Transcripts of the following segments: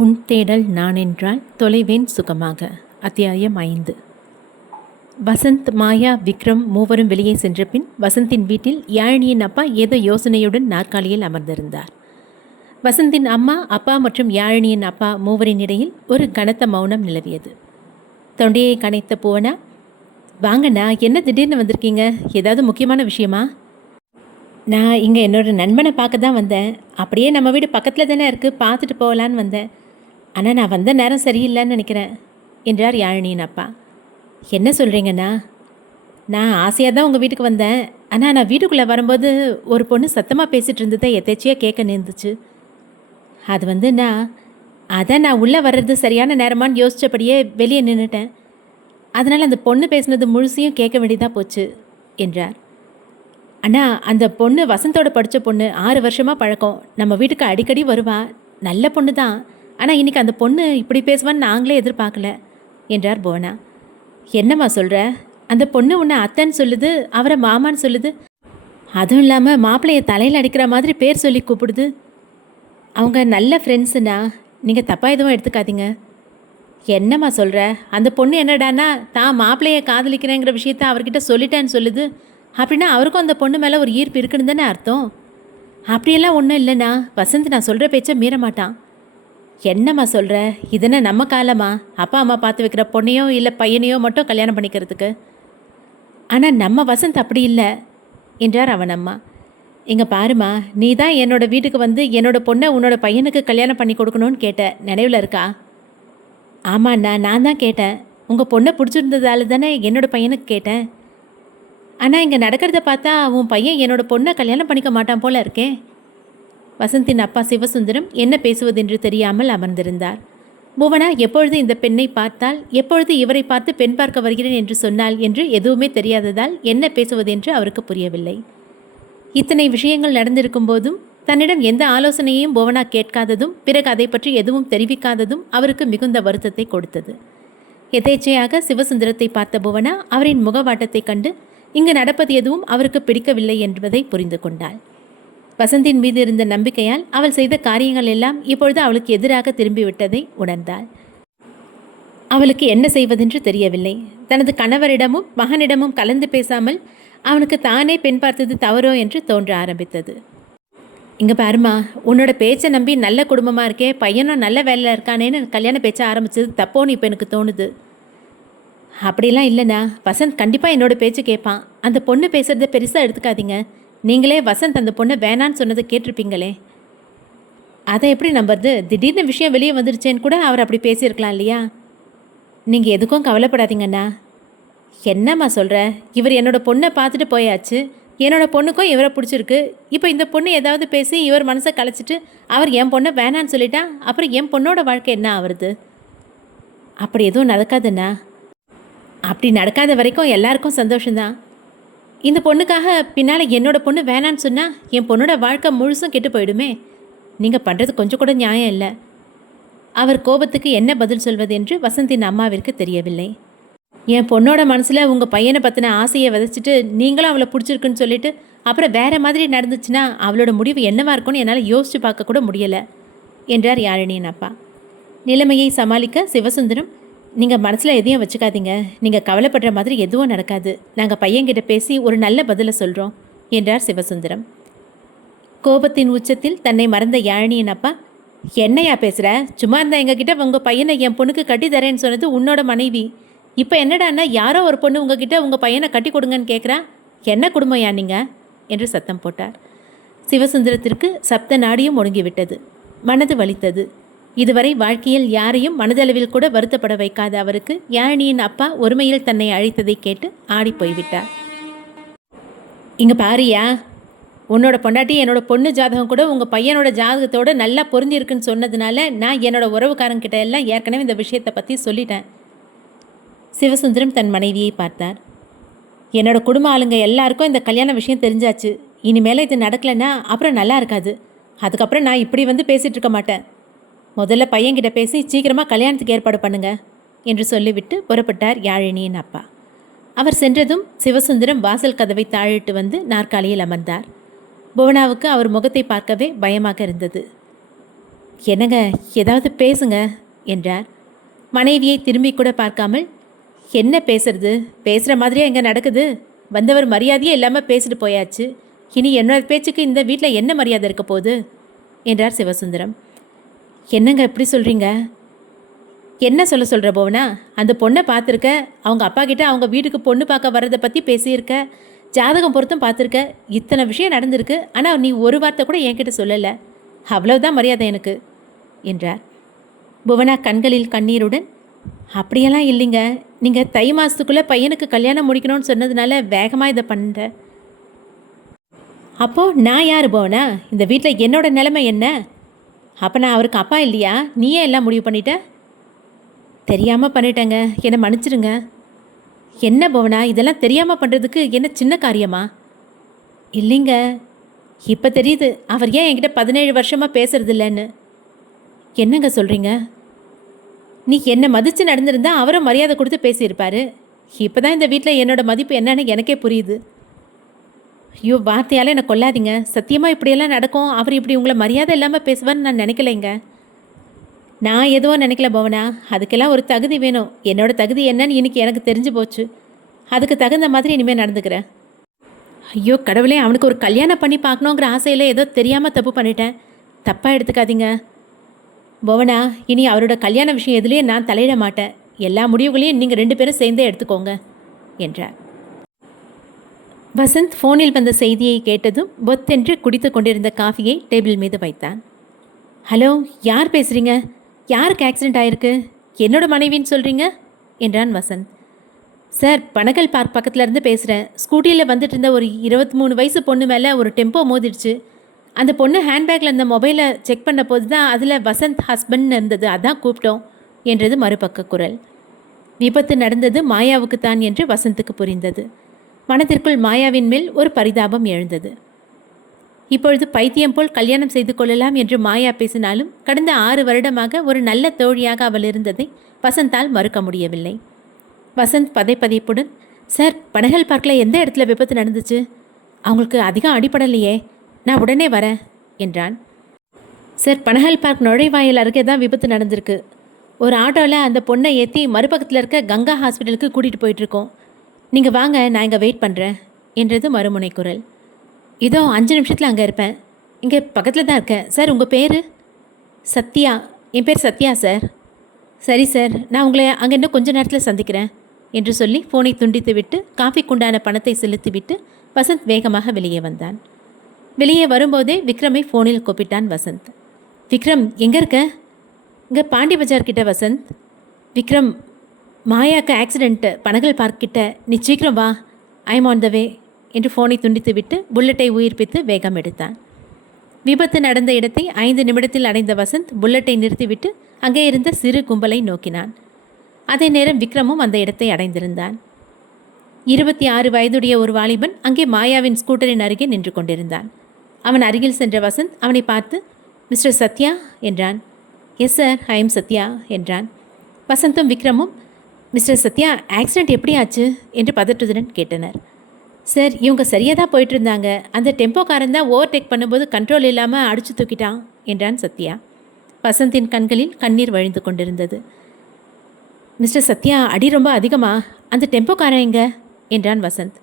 உன் தேடல் நான் என்றால் தொலைவேன் சுகமாக. அத்தியாயம் 5. வசந்த், மாயா, விக்ரம் மூவரும் வெளியே சென்ற பின் வசந்தின் வீட்டில் யாழினியின் அப்பா ஏதோ யோசனையுடன் நாற்காலியில் அமர்ந்திருந்தார். வசந்தின் அம்மா, அப்பா மற்றும் யாழினியின் அப்பா மூவரின் இடையில் ஒரு கனத்த மௌனம் நிலவியது. தொண்டையை கனைத்த பூவனா, வாங்கண்ணா, என்ன திடீர்னு வந்திருக்கீங்க? ஏதாவது முக்கியமான விஷயமா? நான் இங்கே என்னோடய நண்பனை பார்க்க தான் வந்தேன். அப்படியே நம்ம வீடு பக்கத்தில் தானே இருக்குது, பார்த்துட்டு போகலான்னு வந்தேன். ஆனால் நான் வந்த நேரம் சரியில்லைன்னு நினைக்கிறேன் என்றார் யாழினியின் அப்பா. என்ன சொல்கிறீங்கண்ணா? நான் ஆசையாக தான் உங்கள் வீட்டுக்கு வந்தேன். ஆனால் நான் வீட்டுக்குள்ளே வரும்போது ஒரு பொண்ணு சத்தமாக பேசிகிட்டு இருந்ததை எதேச்சியாக கேட்க நேர்ந்துச்சு. அது நான் உள்ளே வர்றது சரியான நேரமானு யோசித்தபடியே வெளியே நின்றுட்டேன். அதனால் அந்த பொண்ணு பேசினது முழுசையும் கேட்க வேண்டியதாக போச்சு என்றார். அண்ணா, அந்த பொண்ணு வசந்தோட படித்த பொண்ணு, 6 வருஷமாக பழக்கம். நம்ம வீட்டுக்கு அடிக்கடி வருவா. நல்ல பொண்ணு தான். ஆனால் இன்றைக்கி அந்த பொண்ணு இப்படி பேசுவான்னு நாங்களே எதிர்பார்க்கல என்றார் புவனா. என்னம்மா சொல்கிற? அந்த பொண்ணு உன்னை அத்தைன்னு சொல்லுது, அவரை மாமான்னு சொல்லுது. அதுவும் இல்லாமல் மாப்பிள்ளையை தலையில் அடிக்கிற மாதிரி பேர் சொல்லி கூப்பிடுது. அவங்க நல்ல ஃப்ரெண்ட்ஸுண்ணா, நீங்கள் தப்பாக எதுவும் எடுத்துக்காதீங்க. என்னம்மா சொல்கிற? அந்த பொண்ணு என்னடானா தான் மாப்பிள்ளையை காதலிக்கிறேங்கிற விஷயத்த அவர்கிட்ட சொல்லிட்டேன்னு சொல்லுது. அப்படின்னா அவருக்கும் அந்த பொண்ணு மேலே ஒரு ஈர்ப்பு இருக்குன்னு தானே அர்த்தம். அப்படியெல்லாம் ஒன்றும் இல்லைண்ணா. வசந்த் நான் சொல்கிற பேச்சை மீற மாட்டான். என்னம்மா சொல்கிற? இதனை நம்ம காலமா? அப்பா அம்மா பார்த்து வைக்கிற பொண்ணையோ இல்லை பையனையோ மட்டும் கல்யாணம் பண்ணிக்கிறதுக்கு? ஆனால் நம்ம வசந்த் அப்படி இல்லை என்றார் அவன் அம்மா. இங்கே பாருமா, நீ தான் என்னோட வீட்டுக்கு வந்து என்னோட பொண்ணை உன்னோட பையனுக்கு கல்யாணம் பண்ணி கொடுக்கணும்னு கேட்ட, நினைவில் இருக்கா? ஆமாண்ணா, நான் தான் கேட்டேன். உங்கள் பொண்ணை பிடிச்சிருந்ததால தானே என்னோட பையனுக்கு கேட்டேன். ஆனால் இங்கே நடக்கிறத பார்த்தா உன் பையன் என்னோட பொண்ணை கல்யாணம் பண்ணிக்க மாட்டான் போல இருக்கே. வசந்தின் அப்பா சிவசுந்தரம் என்ன பேசுவதென்று தெரியாமல் அமர்ந்திருந்தார். புவனா எப்பொழுது இந்த பெண்ணை பார்த்தால், எப்பொழுது இவரை பார்த்து பெண் பார்க்க வருகிறேன் என்று சொன்னால் என்று எதுவுமே தெரியாததால் என்ன பேசுவதென்று அவருக்கு புரியவில்லை. இத்தனை விஷயங்கள் நடந்திருக்கும் போதும் தன்னிடம் எந்த ஆலோசனையையும் புவனா கேட்காததும், பிறகு அதை பற்றி எதுவும் தெரிவிக்காததும் அவருக்கு மிகுந்த வருத்தத்தை கொடுத்தது. எதேச்சையாக சிவசுந்தரத்தை பார்த்த புவனா அவரின் முகவாட்டத்தை கண்டு இங்கு நடப்பது எதுவும் அவருக்கு பிடிக்கவில்லை என்பதை புரிந்து கொண்டாள். வசந்தின் மீது இருந்த நம்பிக்கையால் அவள் செய்த காரியங்கள் எல்லாம் இப்பொழுது அவளுக்கு எதிராக திரும்பிவிட்டதை உணர்ந்தாள். அவளுக்கு என்ன செய்வதென்று தெரியவில்லை. தனது கணவரிடமும் மகனிடமும் கலந்து பேசாமல் அவனுக்கு தானே பெண் பார்த்தது தவறோ என்று தோன்ற ஆரம்பித்தது. இங்கே பாருமா, உன்னோட பேச்சை நம்பி நல்ல குடும்பமாக இருக்கே, பையனும் நல்ல வேலையில் இருக்கானேன்னு கல்யாண பேச்சை ஆரம்பிச்சது தப்போன்னு இப்போ எனக்கு தோணுது. அப்படிலாம் இல்லைண்ணா, வசந்த் கண்டிப்பாக என்னோட பேச்சு கேட்பான். அந்த பொண்ணு பேசுகிறத பெருசாக எடுத்துக்காதீங்க. நீங்களே வசந்த் அந்த பொண்ணை வேணான்னு சொன்னதை கேட்டிருப்பீங்களே. அதை எப்படி நம்புறது? திடீர்னு விஷயம் வெளியே வந்துருச்சேன்னு கூட அவர் அப்படி பேசியிருக்கலாம் இல்லையா? நீங்கள் எதுக்கும் கவலைப்படாதீங்கண்ணா. என்னம்மா சொல்கிற? இவர் என்னோட பொண்ணை பார்த்துட்டு போயாச்சு. என்னோட பொண்ணுக்கும் இவரை பிடிச்சிருக்கு. இப்போ இந்த பொண்ணு ஏதாவது பேசி இவர் மனசை கலைச்சிட்டு அவர் என் பொண்ணை வேணான்னு சொல்லிட்டா அப்புறம் என் பொண்ணோட வாழ்க்கை என்ன ஆகுறது? அப்படி எதுவும் நடக்காதுண்ணா. அப்படி நடக்காத வரைக்கும் எல்லாருக்கும் சந்தோஷந்தான். இந்த பொண்ணுக்காக பின்னால் என்னோட பொண்ணு வேணான்னு சொன்னால் என் பொண்ணோட வாழ்க்கை முழுசும் கெட்டு போயிடுமே. நீங்கள் பண்ணுறது கொஞ்சம் கூட நியாயம் இல்லை. அவர் கோபத்துக்கு என்ன பதில் சொல்வது என்று வசந்தின் அம்மாவிற்கு தெரியவில்லை. என் பொண்ணோட மனசில் உங்கள் பையனை பற்றின ஆசையை விதைச்சிட்டு நீங்களும் அவளை பிடிச்சிருக்குன்னு சொல்லிட்டு அப்புறம் வேறு மாதிரி நடந்துச்சுன்னா அவளோட முடிவு என்னவாக இருக்கும்னு என்னால் யோசித்து பார்க்க கூட முடியலை என்றார் யாழினியின் அப்பா. நிலைமையை சமாளிக்க சிவசுந்தரம், நீங்கள் மனசில் எதையும் வச்சுக்காதீங்க. நீங்கள் கவலைப்படுற மாதிரி எதுவும் நடக்காது. நாங்கள் பையன்கிட்ட பேசி ஒரு நல்ல பதிலை சொல்கிறோம் என்றார் சிவசுந்தரம். கோபத்தின் உச்சத்தில் தன்னை மறந்த யாழினியின் அப்பா, என்னையா பேசுகிற? சும்மா இருந்தால் எங்ககிட்ட உங்கள் பையனை என் பொண்ணுக்கு கட்டி தரேன்னு சொன்னது உன்னோட மனைவி. இப்போ என்னடான்னா யாரோ ஒரு பொண்ணு உங்ககிட்ட உங்கள் பையனை கட்டி கொடுங்கன்னு கேட்குறா. என்ன குடும்பம் யா நீங்கள் என்று சத்தம் போட்டார். சிவசுந்தரத்திற்கு சப்த நாடியும் ஒடுங்கிவிட்டது. மனது வலித்தது. இதுவரை வாழ்க்கையில் யாரையும் மனதளவில் கூட வருத்தப்பட வைக்காத அவருக்கு யாழினியின் அப்பா ஒருமையில் தன்னை அழைத்ததை கேட்டு ஆடி போய்விட்டார். இங்கே பாரியா, உன்னோட பொண்டாட்டி என்னோட பொண்ணு ஜாதகம் கூட உங்கள் பையனோட ஜாதகத்தோடு நல்லா பொருந்திருக்குன்னு சொன்னதுனால நான் என்னோட உறவுக்காரங்கிட்ட எல்லாம் ஏற்கனவே இந்த விஷயத்தை பற்றி சொல்லிட்டேன். சிவசுந்தரம் தன் மனைவியை பார்த்தார். என்னோட குடும்ப ஆளுங்க எல்லாருக்கும் இந்த கல்யாண விஷயம் தெரிஞ்சாச்சு. இனிமேல் இது நடக்கலைன்னா அப்புறம் நல்லா இருக்காது. அதுக்கப்புறம் நான் இப்படி வந்து பேசிகிட்டு இருக்க மாட்டேன். முதல்ல பையன்கிட்ட பேசி சீக்கிரமாக கல்யாணத்துக்கு ஏற்பாடு பண்ணுங்க என்று சொல்லிவிட்டு புறப்பட்டார் யாழினியின் அப்பா. அவர் சென்றதும் சிவசுந்தரம் வாசல் கதவை தாழிட்டு வந்து நாற்காலியில் அமர்ந்தார். புவனாவுக்கு அவர் முகத்தை பார்க்கவே பயமாக இருந்தது. என்னங்க, ஏதாவது பேசுங்க என்றார். மனைவியை திரும்பி கூட பார்க்காமல், என்ன பேசுறது, பேசுகிற மாதிரியே எங்கே நடக்குது, வந்தவர் மரியாதையே இல்லாமல் பேசிட்டு போயாச்சு, இனி என்னோட பேச்சுக்கு இந்த வீட்டில் என்ன மரியாதை இருக்க போகுது என்றார் சிவசுந்தரம். என்னங்க இப்படி சொல்கிறீங்க? என்ன சொல்கிற போவனா, அந்த பொண்ணை பார்த்துருக்க, அவங்க அப்பா கிட்ட அவங்க வீட்டுக்கு பொண்ணு பார்க்க வர்றதை பற்றி பேசியிருக்க, ஜாதகம் பொருத்தம் பார்த்துருக்க, இத்தனை விஷயம் நடந்திருக்கு. ஆனால் நீ ஒரு வார்த்தை கூட என்கிட்ட சொல்லலை. அவ்வளவுதான் மரியாதை எனக்கு என்றார். புவனா கண்களில் கண்ணீருடன், அப்படியெல்லாம் இல்லைங்க, நீங்கள் தை மாதத்துக்குள்ளே பையனுக்கு கல்யாணம் முடிக்கணும்னு சொன்னதுனால வேகமாக இதை பண்ணுறேன். அப்போது நான் யார் புவனா? இந்த வீட்டில் என்னோட நிலைமை என்ன? அப்போ நான் அவருக்கு அப்பா இல்லையா? நீயே எல்லாம் முடிவு பண்ணிட்ட? தெரியாமல் பண்ணிட்டேங்க, என்னை மன்னிச்சிடுங்க. என்ன புவனா, இதெல்லாம் தெரியாமல் பண்ணுறதுக்கு என்ன சின்ன காரியமா? இல்லைங்க, இப்போ தெரியுது அவர் ஏன் என்கிட்ட 17 வருஷமாக பேசுறதில்லன்னு. என்னங்க சொல்கிறீங்க? நீ என்னை மதித்து நடந்திருந்தா அவரும் மரியாதை கொடுத்து பேசியிருப்பார். இப்போ தான் இந்த வீட்டில் என்னோடய மதிப்பு என்னன்னு எனக்கே புரியுது. ஐயோ, வார்த்தையால் என்னை கொல்லாதீங்க. சத்தியமாக இப்படியெல்லாம் நடக்கும், அவர் இப்படி உங்களை மரியாதை இல்லாமல் பேசுவார்னு நான் நினைக்கலைங்க. நான் எதுவும் நினைக்கல பவனா, அதுக்கெல்லாம் ஒரு தகுதி வேணும். என்னோடய தகுதி என்னன்னு இன்றைக்கி எனக்கு தெரிஞ்சு போச்சு. அதுக்கு தகுந்த மாதிரி இனிமேல் நடந்துக்கிறேன். ஐயோ கடவுளே, அவனுக்கு ஒரு கல்யாணம் பண்ணி பார்க்கணுங்கிற ஆசையில் ஏதோ தெரியாமல் தப்பு பண்ணிட்டேன். தப்பாக எடுத்துக்காதீங்க புவனா. இனி அவரோட கல்யாண விஷயம் எதுலேயும் நான் தலையிட மாட்டேன். எல்லா முடிவுகளையும் நீங்கள் 2 பேரும் சேர்ந்தே எடுத்துக்கோங்க என்றார். வசந்த் ஃபோனில் வந்த செய்தியை கேட்டதும் பொத்தென்று குடித்து கொண்டிருந்த காஃபியை டேபிள் மீது வைத்தான். ஹலோ, யார் பேசுகிறீங்க? யாருக்கு ஆக்சிடெண்ட் ஆயிருக்கு? என்னோட மனைவின்னு சொல்கிறீங்க என்றான் வசந்த். சார், பனகல் பார்க் பக்கத்துலேருந்து பேசுகிறேன். ஸ்கூட்டியில் வந்துட்டு இருந்த ஒரு 23 வயசு பொண்ணு மேலே ஒரு டெம்போ மோதிடுச்சு. அந்த பொண்ணு ஹேண்ட்பேக்கில் இருந்த மொபைலை செக் பண்ண போது தான் அதில் வசந்த் ஹஸ்பண்ட்னு இருந்தது. அதான் கூப்பிட்டோம் என்றது மறுபக்க குரல். விபத்து நடந்தது மாயாவுக்கு தான் என்று வசந்துக்கு புரிந்தது. மனதிற்குள் மாயாவின் மேல் ஒரு பரிதாபம் எழுந்தது. இப்பொழுது பைத்தியம் போல் கல்யாணம் செய்து கொள்ளலாம் என்று மாயா பேசினாலும் கடந்த 6 வருடமாக ஒரு நல்ல தோழியாக அவள் இருந்ததை வசந்தால் மறுக்க முடியவில்லை. வசந்த் பதைப்புடன், சார், பனகல் பார்க்கில் எந்த இடத்துல விபத்து நடந்துச்சு? அவங்களுக்கு அதிகம் அடிப்படலையே, நான் உடனே வரேன் என்றான். சார், பனகல் பார்க் நுழைவாயில் அருகே தான் விபத்து நடந்திருக்கு. ஒரு ஆட்டோவில் அந்த பொண்ணை ஏற்றி மறுபக்கத்தில் இருக்க கங்கா ஹாஸ்பிட்டலுக்கு கூட்டிகிட்டு போயிட்டுருக்கோம். நீங்கள் வாங்க, நான் இங்கே வெயிட் பண்ணுறேன் என்றது மறுமுனை குரல். இதோ 5 நிமிஷத்தில் அங்கே இருப்பேன். இங்கே பக்கத்தில் தான் இருக்கேன். சார், உங்கள் பேர்? சத்யா. என் பேர் சத்யா சார். சரி சார், நான் உங்களை அங்கே இன்னும் கொஞ்ச நேரத்தில் சந்திக்கிறேன் என்று சொல்லி ஃபோனை துண்டித்துவிட்டு காஃபிக்குண்டான பணத்தை செலுத்திவிட்டு வசந்த் வேகமாக வெளியே வந்தான். வெளியே வரும்போதே விக்ரமை ஃபோனில் கூப்பிட்டான் வசந்த். விக்ரம், எங்கே இருக்க? இங்கே பாண்டி பஜார் கிட்ட வசந்த். விக்ரம், மாயாக்கு ஆக்சிடெண்ட்டு பனகல் பார்க் கிட்ட. நீ சீக்கிரம் வா, ஐ எம் ஆன் த வே என்று ஃபோனை துண்டித்துவிட்டு புல்லட்டை உயிர்ப்பித்து வேகம் எடுத்தான். விபத்து நடந்த இடத்தை 5 நிமிடத்தில் அடைந்த வசந்த் புல்லட்டை நிறுத்திவிட்டு அங்கே இருந்த சிறு கும்பலை நோக்கினான். அதே நேரம் விக்ரமும் அந்த இடத்தை அடைந்திருந்தான். 26 வயதுடைய ஒரு வாலிபன் அங்கே மாயாவின் ஸ்கூட்டரின் அருகே நின்று கொண்டிருந்தான். அவன் அருகில் சென்ற வசந்த் அவனை பார்த்து, மிஸ்டர் சத்யா என்றான். Yes sir, I am Sathya என்றான். வசந்தும் விக்ரமும், மிஸ்டர் சத்யா, ஆக்சிடெண்ட் எப்படி ஆச்சு என்று பதற்றத்துடன் கேட்டனர். சார், இவங்க சரியாக தான் போயிட்டு இருந்தாங்க. அந்த டெம்போக்காரன் தான் ஓவர்டேக் பண்ணும்போது கண்ட்ரோல் இல்லாமல் அடித்து தூக்கிட்டான் என்றான் சத்யா. வசந்தின் கண்களில் கண்ணீர் வழிந்து கொண்டிருந்தது. மிஸ்டர் சத்யா, அடி ரொம்ப அதிகமா? அந்த டெம்போக்காரன் எங்க என்றான் வசந்த்.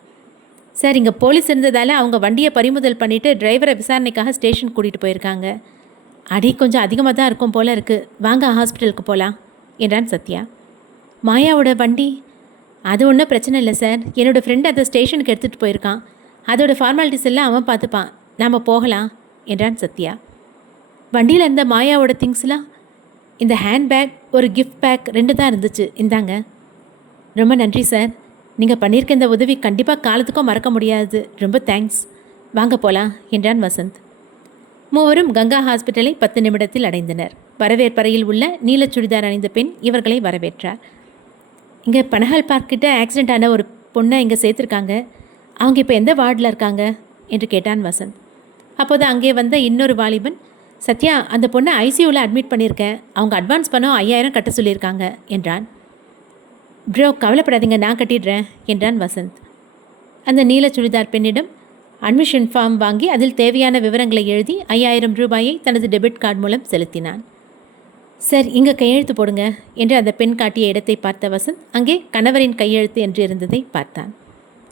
சார், இங்கே போலீஸ் இருந்ததால் அவங்க வண்டியை பறிமுதல் பண்ணிவிட்டு டிரைவரை விசாரணைக்காக ஸ்டேஷன் கூட்டிகிட்டு போயிருக்காங்க. அடி கொஞ்சம் அதிகமாக தான் இருக்கும் போல இருக்குது. வாங்க, ஹாஸ்பிட்டலுக்கு போகலாம் என்றான் சத்யா. மாயாவோட வண்டி? அது ஒன்றும் பிரச்சனை இல்லை சார். என்னோடய ஃப்ரெண்ட் அதை ஸ்டேஷனுக்கு எடுத்துகிட்டு போயிருக்கான். அதோட ஃபார்மாலிட்டிஸ் எல்லாம் அவன் பார்த்துப்பான். நாம் போகலாம் என்றான் சத்யா. வண்டியில் இருந்த மாயாவோட திங்ஸ்லாம்? இந்த ஹேண்ட்பேக், ஒரு கிஃப்ட் பேக் 2 தான் இருந்துச்சு. இந்தாங்க. ரொம்ப நன்றி சார். நீங்கள் பண்ணியிருக்க இந்த உதவி கண்டிப்பாக காலத்துக்கும் மறக்க முடியாது. ரொம்ப தேங்க்ஸ். வாங்க போகலாம் என்றான் வசந்த். மூவரும் கங்கா ஹாஸ்பிட்டலை 10 நிமிடத்தில் அடைந்தனர். வரவேற்பறையில் உள்ள நீல சுடிதார் அணிந்த பெண் இவர்களை வரவேற்றார். இங்கே பனகல் பார்க் கிட்ட ஆக்சிடெண்ட் ஆன ஒரு பொண்ணை இங்கே சேர்த்துருக்காங்க. அவங்க இப்போ எந்த வார்டில் இருக்காங்க என்று கேட்டான் வசந்த். அப்போது அங்கே வந்த இன்னொரு வாலிபன், சத்யா, அந்த பொண்ணை ஐசியூவில் அட்மிட் பண்ணியிருக்கேன். அவங்க அட்வான்ஸ் பணம் 5000 கட்ட சொல்லியிருக்காங்க என்றான். ப்ரோ, கவலைப்படாதீங்க, நான் கட்டிடுறேன் என்றான் வசந்த். அந்த நீல சுடிதார் பெண்ணிடம், அட்மிஷன் ஃபார்ம் வாங்கி அதில் தேவையான விவரங்களை எழுதி 5000 ரூபாயை தனது டெபிட் கார்டு மூலம் செலுத்தினான். சார், இங்கே கையெழுத்து போடுங்க என்று அந்த பெண் காட்டிய இடத்தை பார்த்த வசந்த் அங்கே கணவரின் கையெழுத்து என்று இருந்ததை பார்த்தான்.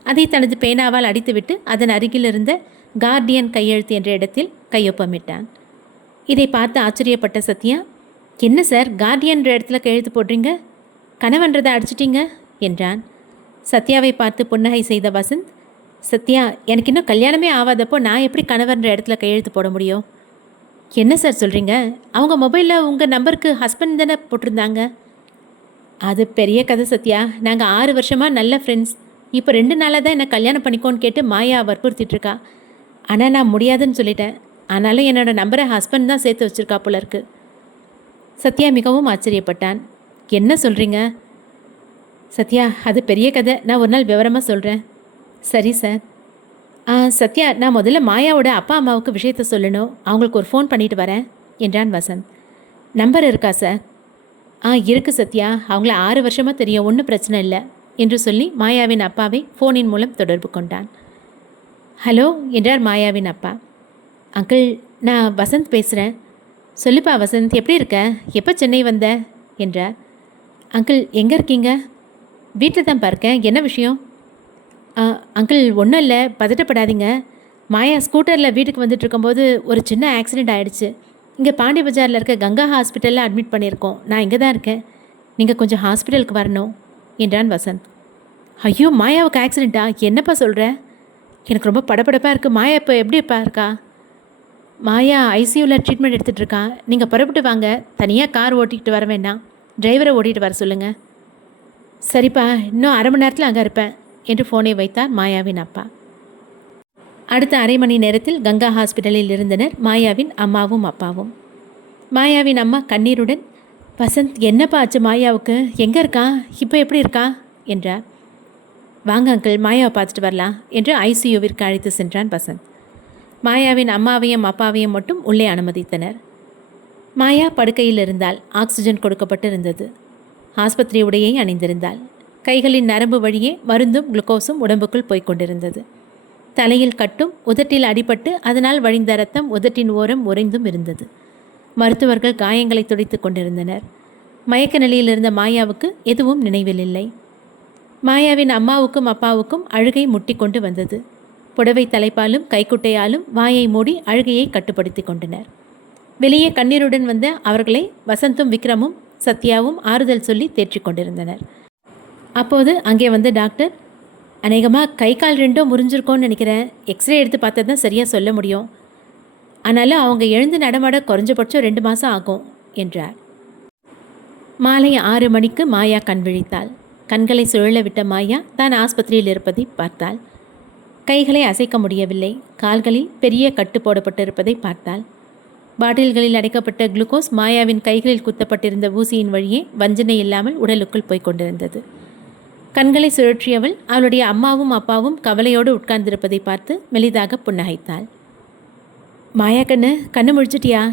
அதை தனது பேனாவால் அடித்துவிட்டு அதன் அருகில் இருந்த கார்டியன் கையெழுத்து என்ற இடத்தில் கையொப்பமிட்டான். இதை பார்த்து ஆச்சரியப்பட்ட சத்யா, என்ன சார் கார்டியன்ற இடத்துல கையெழுத்து போடுறீங்க, கணவன்றதை அடிச்சிட்டிங்க என்றான். சத்யாவை பார்த்து புன்னகை செய்த வசந்த், சத்யா, எனக்கு இன்னும் கல்யாணமே ஆகாதப்போ நான் எப்படி கணவன்ற இடத்துல கையெழுத்து போட முடியும்? என்ன சார் சொல்கிறீங்க? அவங்க மொபைலில் உங்கள் நம்பருக்கு ஹஸ்பண்ட் தானே போட்டிருந்தாங்க. அது பெரிய கதை சத்யா. நாங்கள் 6 வருஷமாக நல்ல ஃப்ரெண்ட்ஸ். இப்போ 2 நாளாக தான் என்னை கல்யாணம் பண்ணிக்கோன்னு கேட்டு மாயா வற்புறுத்திட்டுருக்கா. ஆனால் நான் முடியாதுன்னு சொல்லிட்டேன். ஆனாலும் என்னோடய நம்பரை ஹஸ்பண்ட் தான் சேர்த்து வச்சுருக்கா போல இருக்கு. சத்யா மிகவும் ஆச்சரியப்பட்டான். என்ன சொல்கிறீங்க? சத்யா, அது பெரிய கதை. நான் ஒரு நாள் விவரமாக சொல்கிறேன். சரி சார். சத்யா, நான் முதல்ல மாயாவோட அப்பா அம்மாவுக்கு விஷயத்த சொல்லணும். அவங்களுக்கு ஒரு ஃபோன் பண்ணிட்டு வரேன் என்றான் வசந்த். நம்பர் இருக்கா சார்? இருக்குது சத்யா. அவங்கள 6 வருஷமாக தெரியும், ஒன்றும் பிரச்சனை இல்லை என்று சொல்லி மாயாவின் அப்பாவை ஃபோனின் மூலம் தொடர்பு கொண்டான். ஹலோ என்றார் மாயாவின் அப்பா. அங்கிள், நான் வசந்த் பேசுகிறேன். சொல்லுப்பா வசந்த், எப்படி இருக்க? எப்போ சென்னை வந்த என்றார். அங்கிள், எங்கே இருக்கீங்க? வீட்டில் தான் பார்க்கேன். என்ன விஷயம்? அங்கிள், ஒன்றும் இல்லை, பதட்டப்படாதீங்க. மாயா ஸ்கூட்டரில் வீட்டுக்கு வந்துட்டு இருக்கும்போது ஒரு சின்ன ஆக்சிடெண்ட் ஆகிடுச்சு. இங்கே பாண்டி பஜாரில் இருக்க கங்கா ஹாஸ்பிட்டலில் அட்மிட் பண்ணியிருக்கோம். நான் இங்கே தான் இருக்கேன். நீங்கள் கொஞ்சம் ஹாஸ்பிட்டலுக்கு வரணும் என்றான் வசந்த். ஐயோ, மாயாவுக்கு ஆக்சிடெண்ட்டா? என்னப்பா சொல்கிற? எனக்கு ரொம்ப படபடப்பாக இருக்குது. மாயா இப்போ எப்படிப்பா இருக்கா? மாயா ஐசியூவில் ட்ரீட்மெண்ட் எடுத்துகிட்டு இருக்கா. நீங்கள் புறப்பட்டு வாங்க. தனியாக கார் ஓட்டிகிட்டு வர வேண்டாம், டிரைவரை ஓட்டிகிட்டு வர சொல்லுங்கள். சரிப்பா, இன்னும் 1/2 மணி நேரத்தில் அங்கே இருப்பேன் என்று ஃபோனை வைத்தார் மாயாவின் அப்பா. அடுத்த 1/2 மணி நேரத்தில் கங்கா ஹாஸ்பிட்டலில் இருந்தனர் மாயாவின் அம்மாவும் அப்பாவும். மாயாவின் அம்மா கண்ணீருடன், வசந்த், என்னப்பா ஆச்சு மாயாவுக்கு? எங்கே இருக்கா? இப்போ எப்படி இருக்கா என்றார். வாங்க அங்கிள், மாயாவை பார்த்துட்டு வரலாம் என்று ஐசியூவிற்கு அழைத்து சென்றான் வசந்த். மாயாவின் அம்மாவையும் அப்பாவையும் மட்டும் உள்ளே அனுமதித்தனர். மாயா படுக்கையில் இருந்தால் ஆக்சிஜன் கொடுக்கப்பட்டு இருந்தது. ஆஸ்பத்திரி உடையை அணிந்திருந்தாள். கைகளின் நரம்பு வழியே மருந்தும் குளுக்கோஸும் உடம்புக்குள் போய்கொண்டிருந்தது. தலையில் கட்டும், உதட்டில் அடிபட்டு அதனால் வழிந்த ரத்தம் உதட்டின் ஓரம் உறைந்தும் இருந்தது. மருத்துவர்கள் காயங்களை துடைத்து கொண்டிருந்தனர். மயக்க நிலையில் இருந்த மாயாவுக்கு எதுவும் நினைவில் இல்லை. மாயாவின் அம்மாவுக்கும் அப்பாவுக்கும் அழுகை முட்டி கொண்டு வந்தது. புடவை தலைப்பாலும் கைக்குட்டையாலும் வாயை மூடி அழுகையை கட்டுப்படுத்தி கொண்டனர். வெளியே கண்ணீருடன் வந்த அவர்களை வசந்தும் விக்ரமும் சத்யாவும் ஆறுதல் சொல்லி தேற்றிக் கொண்டிருந்தனர். அப்போது அங்கே வந்து டாக்டர், அநேகமாக கை கால் 2ம் முறிஞ்சிருக்கோன்னு நினைக்கிறேன். எக்ஸ்ரே எடுத்து பார்த்தா தான் சரியாக சொல்ல முடியும். ஆனாலும் அவங்க எழுந்து நடமாட குறைஞ்சபட்சம் 2 மாதம் ஆகும் என்றார். மாலை 6 மணிக்கு மாயா கண் விழித்தாள். கண்களை சுழல விட்ட மாயா தான் ஆஸ்பத்திரியில் இருப்பதை பார்த்தாள். கைகளை அசைக்க முடியவில்லை. கால்களில் பெரிய கட்டு போடப்பட்டிருப்பதை பார்த்தாள். பாட்டில்களில் அடைக்கப்பட்ட குளுக்கோஸ் மாயாவின் கைகளில் குத்தப்பட்டிருந்த ஊசியின் வழியே வஞ்சனை இல்லாமல் உடலுக்குள் போய்கொண்டிருந்தது. கண்களை சுழற்றியவள் அவளுடைய அம்மாவும் அப்பாவும் கவலையோடு உட்கார்ந்திருப்பதை பார்த்து மெலிதாக புன்னகைத்தாள். மாயா கண்ணு முழிச்சிட்டியா?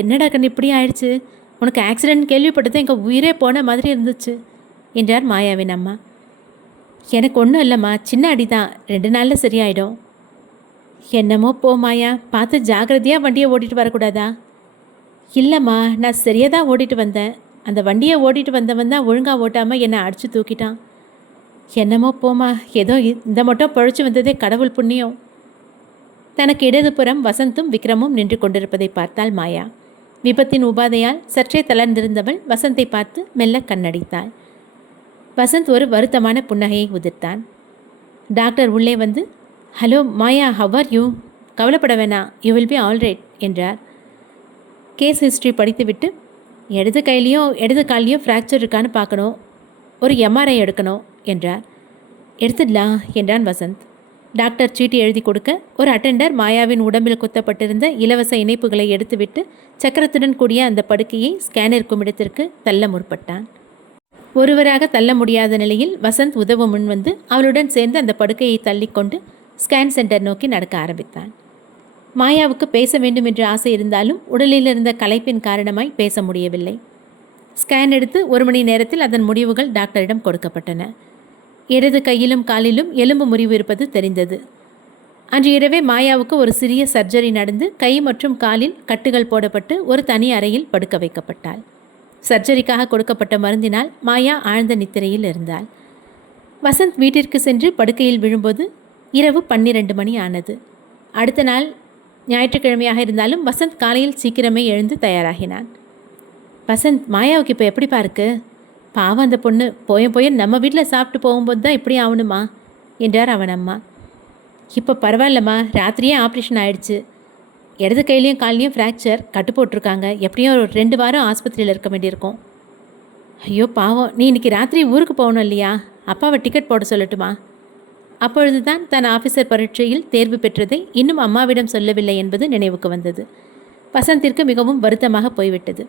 என்னடா கண்ணு இப்படி ஆயிடுச்சு? உனக்கு ஆக்சிடென்ட் கேள்விப்பட்டது எங்கள் உயிரே போன மாதிரி இருந்துச்சு என்றார் மாயாவின் அம்மா. எனக்கு ஒன்றும் இல்லைம்மா, சின்ன அடிதான், 2 நாளில் சரியாயிடும். என்னமோ போ மாயா, பார்த்து ஜாக்கிரதையாக வண்டியை ஓட்டிகிட்டு வரக்கூடாதா? இல்லைம்மா, நான் சரியாக தான் ஓட்டிகிட்டு வந்தேன். அந்த வண்டியை ஓட்டிகிட்டு வந்தவன் தான் ஒழுங்காக ஓட்டாமல் என்னை அடித்து தூக்கிட்டான். என்னமோ போமா, ஏதோ இந்த மட்டும் பழிச்சு வந்ததே கடவுள் புண்ணியம். தனக்கு இடதுபுறம் வசந்தும் விக்ரமும் நின்று கொண்டிருப்பதை பார்த்தாள் மாயா. விபத்தின் உபாதையால் சற்றே தளர்ந்திருந்தவள் வசந்தை பார்த்து மெல்ல கண்ணடித்தாள். வசந்த் ஒரு வருத்தமான புன்னகையை உதிர்த்தான். டாக்டர் உள்ளே வந்து, hello Maya, how are you? கவலைப்பட வேணாம், you will be all right என்றார். கேஸ் ஹிஸ்ட்ரி படித்துவிட்டு, இடது கையிலையும் இடது கால்லையும் ஃப்ராக்சர் இருக்கான்னு பார்க்கணும், ஒரு எம்ஆர்ஐ எடுக்கணும் என்றார். எடுத்துடலாம் என்றான் வசந்த். டாக்டர் சீட்டி எழுதி கொடுக்க ஒரு அட்டெண்டர் மாயாவின் உடம்பில் குத்தப்பட்டிருந்த இலவச இணைப்புகளை எடுத்துவிட்டு சக்கரத்துடன் கூடிய அந்த படுக்கையை ஸ்கேனர் இடத்திற்கு தள்ள முற்பட்டான். ஒருவராக தள்ள முடியாத நிலையில் வசந்த் உதவ முன் வந்து அவளுடன் சேர்ந்து அந்த படுக்கையை தள்ளிக்கொண்டு ஸ்கேன் சென்டர் நோக்கி நடக்க ஆரம்பித்தான். மாயாவுக்கு பேச வேண்டும் என்ற ஆசை இருந்தாலும் உடலில் இருந்த களைப்பின் காரணமாய் பேச முடியவில்லை. ஸ்கேன் எடுத்து 1 மணி நேரத்தில் அதன் முடிவுகள் டாக்டரிடம் கொடுக்கப்பட்டன. இடது கையிலும் காலிலும் எலும்பு முறிவு இருப்பது தெரிந்தது. அன்று இரவே மாயாவுக்கு ஒரு சிறிய சர்ஜரி நடந்து கை மற்றும் காலில் கட்டுகள் போடப்பட்டு ஒரு தனி அறையில் படுக்க வைக்கப்பட்டாள். சர்ஜரிக்காக கொடுக்கப்பட்ட மருந்தினால் மாயா ஆழ்ந்த நித்திரையில் இருந்தாள். வசந்த் வீட்டிற்கு சென்று படுக்கையில் விழும்போது இரவு 12 மணி ஆனது. அடுத்த நாள் ஞாயிற்றுக்கிழமையாக இருந்தாலும் வசந்த் காலையில் சீக்கிரமே எழுந்து தயாராகினான். வசந்த், மாயாவுக்கு இப்போ எப்படிப்பா இருக்கு? பாவம் அந்த பொண்ணு, போய நம்ம வீட்டில் சாப்பிட்டு போகும்போது தான் இப்படி ஆகணுமா என்றார் அவன் அம்மா. இப்போ பரவாயில்லம்மா, ராத்திரியே ஆப்ரேஷன் ஆயிடுச்சு. இடது கையிலையும் கால்லையும் ஃப்ராக்சர், கட்டு போட்டிருக்காங்க. எப்படியும் ஒரு 2 வாரம் ஆஸ்பத்திரியில் இருக்க வேண்டியிருக்கும். ஐயோ பாவம், நீ இன்னைக்கு ராத்திரி ஊருக்கு போகணும் இல்லையா? அப்பாவை டிக்கெட் போட சொல்லட்டுமா? அப்பொழுதுதான் தன் ஆஃபீஸர் பரீட்சையில் தேர்வு பெற்றதை இன்னும் அம்மாவிடம் சொல்லவில்லை என்பது நினைவுக்கு வந்தது. வசந்திற்கு மிகவும் வருத்தமாக போய்விட்டது.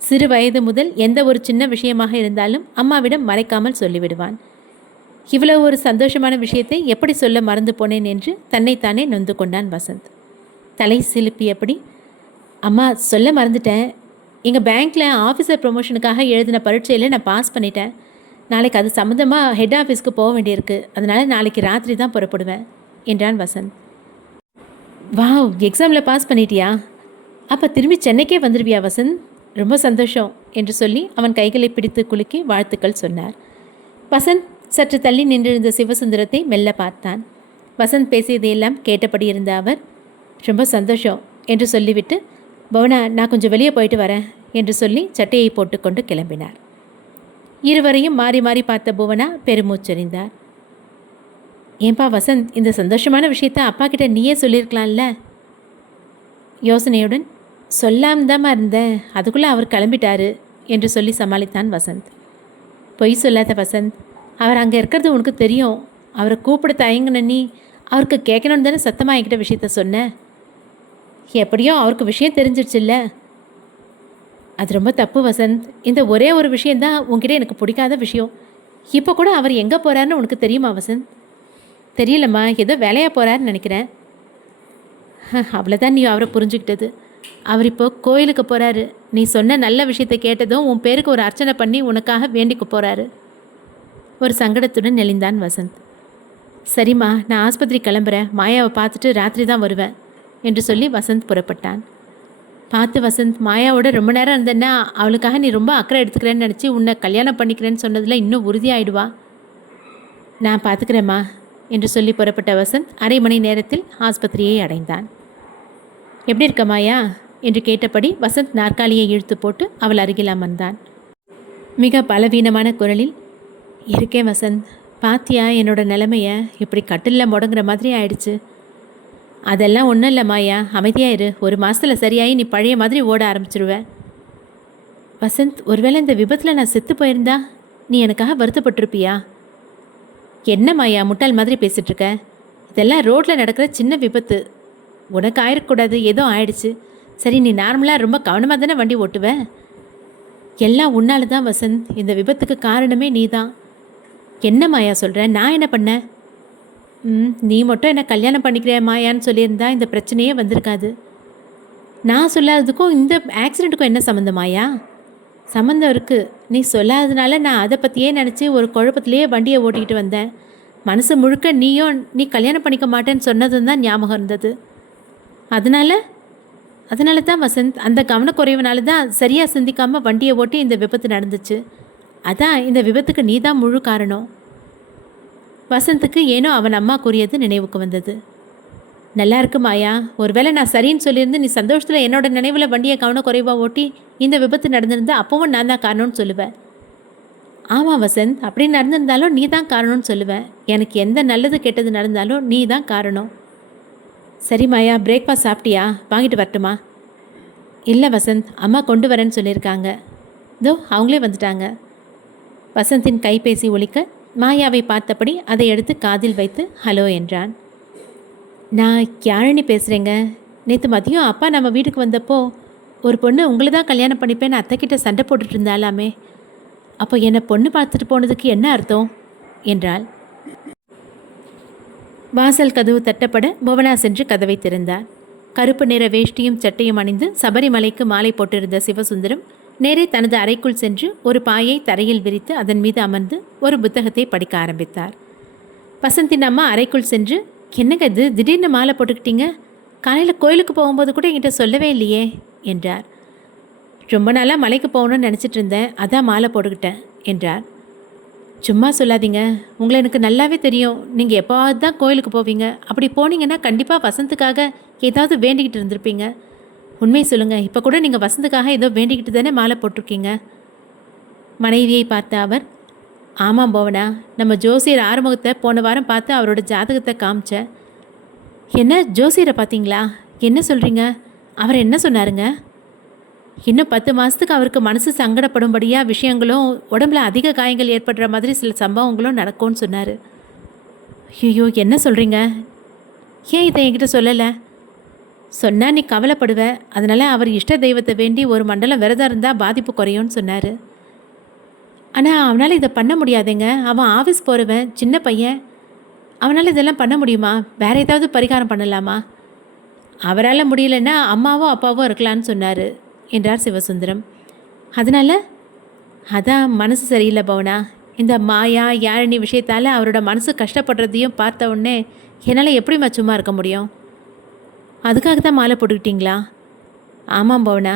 சிறு வயது முதல் எந்த ஒரு சின்ன விஷயமாக இருந்தாலும் அம்மாவிடம் மறைக்காமல் சொல்லிவிடுவான். இவ்வளவு ஒரு சந்தோஷமான விஷயத்தை எப்படி சொல்ல மறந்து போனேன் என்று தன்னைத்தானே நொந்து கொண்டான் வசந்த். தலை சிலுப்பியபடி, அம்மா சொல்ல மறந்துட்டேன். எங்கள் பேங்க்கில் ஆஃபீஸர் ப்ரொமோஷனுக்காக எழுதின பரீட்சையில் நான் பாஸ் பண்ணிட்டேன். நாளைக்கு அது சம்மந்தமாக ஹெட் ஆஃபீஸ்க்கு போக வேண்டியிருக்கு. அதனால் நாளைக்கு ராத்திரி தான் புறப்படுவேன் என்றான் வசந்த். வாவ், எக்ஸாமில் பாஸ் பண்ணிட்டியா? அப்போ திரும்பி சென்னைக்கே வந்துடுவியா வசந்த்? ரொம்ப சந்தோஷம் என்று சொல்லி அவன் கைகளை பிடித்து குலுக்கி வாழ்த்துக்கள் சொன்னார். வசந்த் சற்று தள்ளி நின்றிருந்த சிவசுந்தரத்தை மெல்ல பார்த்தான். வசந்த் பேசியதையெல்லாம் கேட்டபடி இருந்த அவர், ரொம்ப சந்தோஷம் என்று சொல்லிவிட்டு, பவனா, நான் கொஞ்சம் வெளியே போயிட்டு வரேன் என்று சொல்லி சட்டையை போட்டுக்கொண்டு கிளம்பினார். இருவரையும் மாறி மாறி பார்த்த புவனா பெருமூச்சறிந்தார். ஏன்பா வசந்த், இந்த சந்தோஷமான விஷயத்த அப்பா கிட்ட நீயே சொல்லியிருக்கலாம்ல? யோசனையுடன், சொல்லாமதாம்மா இருந்தேன், அதுக்குள்ளே அவர் கிளம்பிட்டாரு என்று சொல்லி சமாளித்தான் வசந்த். பொய் சொல்லாத வசந்த், அவர் அங்கே இருக்கிறது உனக்கு தெரியும். அவரை கூப்பிட தயங்குன நீ அவருக்கு கேட்கணுன்னு தானே சத்தமாக என்கிட்ட விஷயத்த சொன்ன. எப்படியோ அவருக்கு விஷயம் தெரிஞ்சிடுச்சுல்ல. அது ரொம்ப தப்பு வசந்த். இந்த ஒரே ஒரு விஷயந்தான் உன்கிட்ட எனக்கு பிடிக்காத விஷயம். இப்போ கூட அவர் எங்கே போகிறாருன்னு உனக்கு தெரியுமா வசந்த்? தெரியலம்மா, ஏதோ வேலையாக போகிறாருன்னு நினைக்கிறேன். அவ்வளோதான் நீ அவரை புரிஞ்சுக்கிட்டது. அவர் இப்போ கோயிலுக்கு போகிறாரு. நீ சொன்ன நல்ல விஷயத்தை கேட்டதும் உன் பேருக்கு ஒரு அர்ச்சனை பண்ணி உனக்காக வேண்டிக்க போகிறாரு. ஒரு சங்கடத்துடன் நெளிந்தான் வசந்த். சரிம்மா, நான் ஆஸ்பத்திரி கிளம்புறேன். மாயாவை பார்த்துட்டு ராத்திரி தான் வருவேன் என்று சொல்லி வசந்த் புறப்பட்டான். பார்த்து வசந்த், மாயாவோட ரொம்ப நேரம் இருந்தேன்னா அவளுக்காக நீ ரொம்ப அக்கறை எடுத்துக்கிறேன்னு நினச்சி உன்னை கல்யாணம் பண்ணிக்கிறேன்னு சொன்னதில் இன்னும் உறுதியாயிடுவா. நான் பார்த்துக்கிறேம்மா என்று சொல்லி புறப்பட்ட வசந்த் 1/2 மணி நேரத்தில் ஆஸ்பத்திரியை அடைந்தான். எப்படி இருக்க மாயா என்று கேட்டபடி வசந்த் நாற்காலியை இழுத்து போட்டு அவள் அருகில் அமர்ந்தான். மிக பலவீனமான குரலில், இருக்கேன் வசந்த். பாத்தியா என்னோட நிலைமைய? இப்படி கட்டிலில் முடங்குற மாதிரி ஆயிடுச்சு. அதெல்லாம் ஒன்றும் இல்லை மாயா, அமைதியாக இரு. 1 மாதத்தில் சரியாகி நீ பழைய மாதிரி ஓட ஆரம்பிச்சிருவ. வசந்த், ஒருவேளை இந்த விபத்தில் நான் செத்து போயிருந்தா நீ எனக்காக வருத்தப்பட்டிருப்பியா? என்ன மாயா முட்டாள் மாதிரி பேசிகிட்ருக்க? இதெல்லாம் ரோட்டில் நடக்கிற சின்ன விபத்து. உனக்கு ஆயிடக்கூடாது, ஏதோ ஆயிடுச்சு. சரி, நீ நார்மலாக ரொம்ப கவனமாக தானே வண்டி ஓட்டுவ? எல்லாம் உன்னால தான் வசந்த். இந்த விபத்துக்கு காரணமே நீ தான். என்ன மாயா சொல்கிற? நான் என்ன பண்ணேன்? நீ மட்டும் என்ன கல்யாணம் பண்ணிக்கிற மாயான்னு சொல்லியிருந்தா இந்த பிரச்சனையே வந்திருக்காது. நான் சொல்லாததுக்கும் இந்த ஆக்சிடெண்ட்டுக்கும் என்ன சம்மந்தம் மாயா? சம்மந்தம் இருக்குது. நீ சொல்லாததுனால நான் அதை பற்றியே நினச்சி ஒரு குழப்பத்திலேயே வண்டியை ஓட்டிக்கிட்டு வந்தேன். மனசு முழுக்க நீ கல்யாணம் பண்ணிக்க மாட்டேன்னு சொன்னதும் தான் ஞாபகம் இருந்தது. அதனால தான் வசந்த், அந்த கவனக்குறைவுனால தான் சரியாக சிந்திக்காமல் வண்டியை ஓட்டி இந்த விபத்து நடந்துச்சு. அதான் இந்த விபத்துக்கு நீ தான் முழு காரணம். வசந்துக்கு ஏனோ அவன் அம்மா கூறியது நினைவுக்கு வந்தது. நல்லா இருக்கு மாயா, ஒருவேளை நான் சரின்னு சொல்லியிருந்து நீ சந்தோஷத்தில் என்னோட நினைவில் வண்டியை கவனக்குறைவாக ஓட்டி இந்த விபத்து நடந்திருந்தா அப்போவும் நான் தான் காரணம்னு சொல்லுவேன். ஆமாம் வசந்த், அப்படி நடந்திருந்தாலும் நீ தான் காரணம்னு சொல்லுவேன். எனக்கு எந்த நல்லது கெட்டது நடந்தாலும் நீ தான் காரணம். சரி மாயா, பிரேக்ஃபாஸ்ட் சாப்பிட்டியா? வாங்கிட்டு வரட்டுமா? இல்லை வசந்த், அம்மா கொண்டு வரேன்னு சொல்லியிருக்காங்க. இதோ அவங்களே வந்துட்டாங்க. வசந்தின் கைபேசி ஒலிக்க மாயாவை பார்த்தபடி அதை எடுத்து காதில் வைத்து ஹலோ என்றான். நான் யாழினி பேசுகிறேங்க. நேற்று மதியம் அப்பா நம்ம வீட்டுக்கு வந்தப்போ ஒரு பொண்ணு உங்களை தான் கல்யாணம் பண்ணிப்பேன்னு அத்தைக்கிட்ட சண்டை போட்டுட்டு இருந்தாலாமே. அப்போ என்னை பொண்ணு பார்த்துட்டு போனதுக்கு என்ன அர்த்தம் என்றாள். வாசல் கதவு தட்டப்பட புவனா சென்று கதவை திறந்தார். கருப்பு நிற வேஷ்டியும் சட்டையும் அணிந்து சபரிமலைக்கு மாலை போட்டிருந்த சிவசுந்தரம் நேரே தனது அறைக்குள் சென்று ஒரு பாயை தரையில் விரித்து அதன் மீது அமர்ந்து ஒரு புத்தகத்தை படிக்க ஆரம்பித்தார். வசந்தின் அம்மா அறைக்குள் சென்று என்னங்க இது திடீர்னு மாலை போட்டுக்கிட்டீங்க? காலையில் கோயிலுக்கு போகும்போது கூட என்கிட்ட சொல்லவே இல்லையே என்றார். ரொம்ப நாளாக மலைக்கு போகணும்னு நினச்சிட்டு இருந்தேன், அதான் மாலை போட்டுக்கிட்டேன் என்றார். சும்மா சொல்லாதீங்க, உங்களை எனக்கு நல்லாவே தெரியும். நீங்கள் எப்போவாவது தான் கோயிலுக்கு போவீங்க. அப்படி போனீங்கன்னா கண்டிப்பாக வசந்துக்காக ஏதாவது வேண்டிக்கிட்டு இருந்திருப்பீங்க. உண்மை சொல்லுங்கள், இப்போ கூட நீங்கள் வசந்துக்காக ஏதோ வேண்டிக்கிட்டு தானே மாலை போட்டிருக்கீங்க? மனைவியை பார்த்த அவர், ஆமாம் போவனா, நம்ம ஜோசியர் ஆறுமுகத்தை போன வாரம் பார்த்து அவரோட ஜாதகத்தை காமிச்சேன். என்ன ஜோசியரை பார்த்தீங்களா? என்ன சொல்கிறீங்க? அவர் என்ன சொன்னாருங்க? இன்னும் 10 மாதத்துக்கு அவருக்கு மனசு சங்கடப்படும்படியாக விஷயங்களும் உடம்புல அதிக காயங்கள் ஏற்படுற மாதிரி சில சம்பவங்களும் நடக்கும்னு சொன்னார். ஐயோ, என்ன சொல்கிறீங்க? ஏன் இதை என்கிட்ட சொல்லலை? சொன்னால் நீ கவலைப்படுவ, அதனால் அவர் இஷ்ட தெய்வத்தை வேண்டி ஒரு மண்டலம் விரதம் இருந்தால் பாதிப்பு குறையும்னு சொன்னார். ஆனால் அவனால் இதை பண்ண முடியாதுங்க. அவன் ஆஃபீஸ் போகிறவன், சின்ன பையன். அவனால் இதெல்லாம் பண்ண முடியுமா? வேறு ஏதாவது பரிகாரம் பண்ணலாமா? அவரால் முடியலன்னா அம்மாவோ அப்பாவோ இருக்கலான்னு சொன்னார் என்றார் சிவசுந்தரம். அதனால் அதான் மனசு சரியில்லை பவனா. இந்த மாயா யாழினி விஷயத்தால் அவரோட மனசு கஷ்டப்படுறதையும் பார்த்த உடனே என்னால் எப்படிம்மா சும்மா இருக்க முடியும்? அதுக்காக தான் மாலை போட்டுக்கிட்டீங்களா? ஆமாம் பவனா,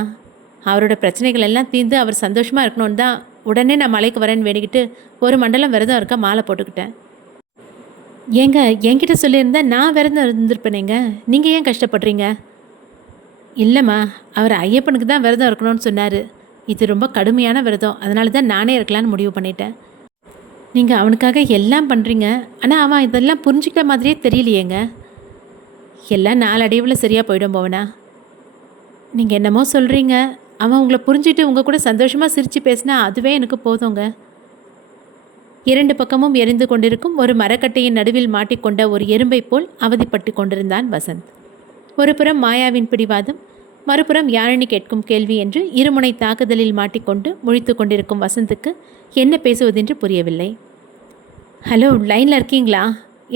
அவரோட பிரச்சனைகள் எல்லாம் தீர்ந்து அவர் சந்தோஷமாக இருக்கணும்னு தான் உடனே நான் மலைக்கு வரேன்னு வேண்டிக்கிட்டு ஒரு மண்டலம் விரதம் இருக்க மாலை போட்டுக்கிட்டேன். ஏங்க, என்கிட்ட சொல்லியிருந்தா நான் விரதம் இருந்திருப்பேனேங்க. நீங்கள் ஏன் கஷ்டப்படுறீங்க? இல்லைம்மா, அவர் ஐயப்பனுக்கு தான் விரதம் இருக்கணும்னு சொன்னார். இது ரொம்ப கடுமையான விரதம், அதனால தான் நானே இருக்கலான்னு முடிவு பண்ணிட்டேன். நீங்கள் அவனுக்காக எல்லாம் பண்ணுறீங்க, ஆனால் அவன் இதெல்லாம் புரிஞ்சுக்கிட்ட மாதிரியே தெரியலையேங்க. எல்லாம் நாளடைவில் சரியாக போயிடும் போவனா. நீங்கள் என்னமோ சொல்கிறீங்க. அவன் உங்களை புரிஞ்சுட்டு உங்கள் கூட சந்தோஷமாக சிரித்து பேசினா அதுவே எனக்கு போதுங்க. 2 பக்கமும் எரிந்து கொண்டிருக்கும் ஒரு மரக்கட்டையின் நடுவில் மாட்டிக்கொண்ட ஒரு எறும்பை போல் அவதிப்பட்டு கொண்டிருந்தான் வசந்த். ஒரு புறம் மாயாவின் பிடிவாதம், மறுபுறம் யாழினி கேட்கும் கேள்வி என்று இருமுனை தாக்குதலில் மாட்டிக்கொண்டு முழித்து கொண்டிருக்கும் வசந்துக்கு என்ன பேசுவதென்று புரியவில்லை. ஹலோ, லைனில் இருக்கீங்களா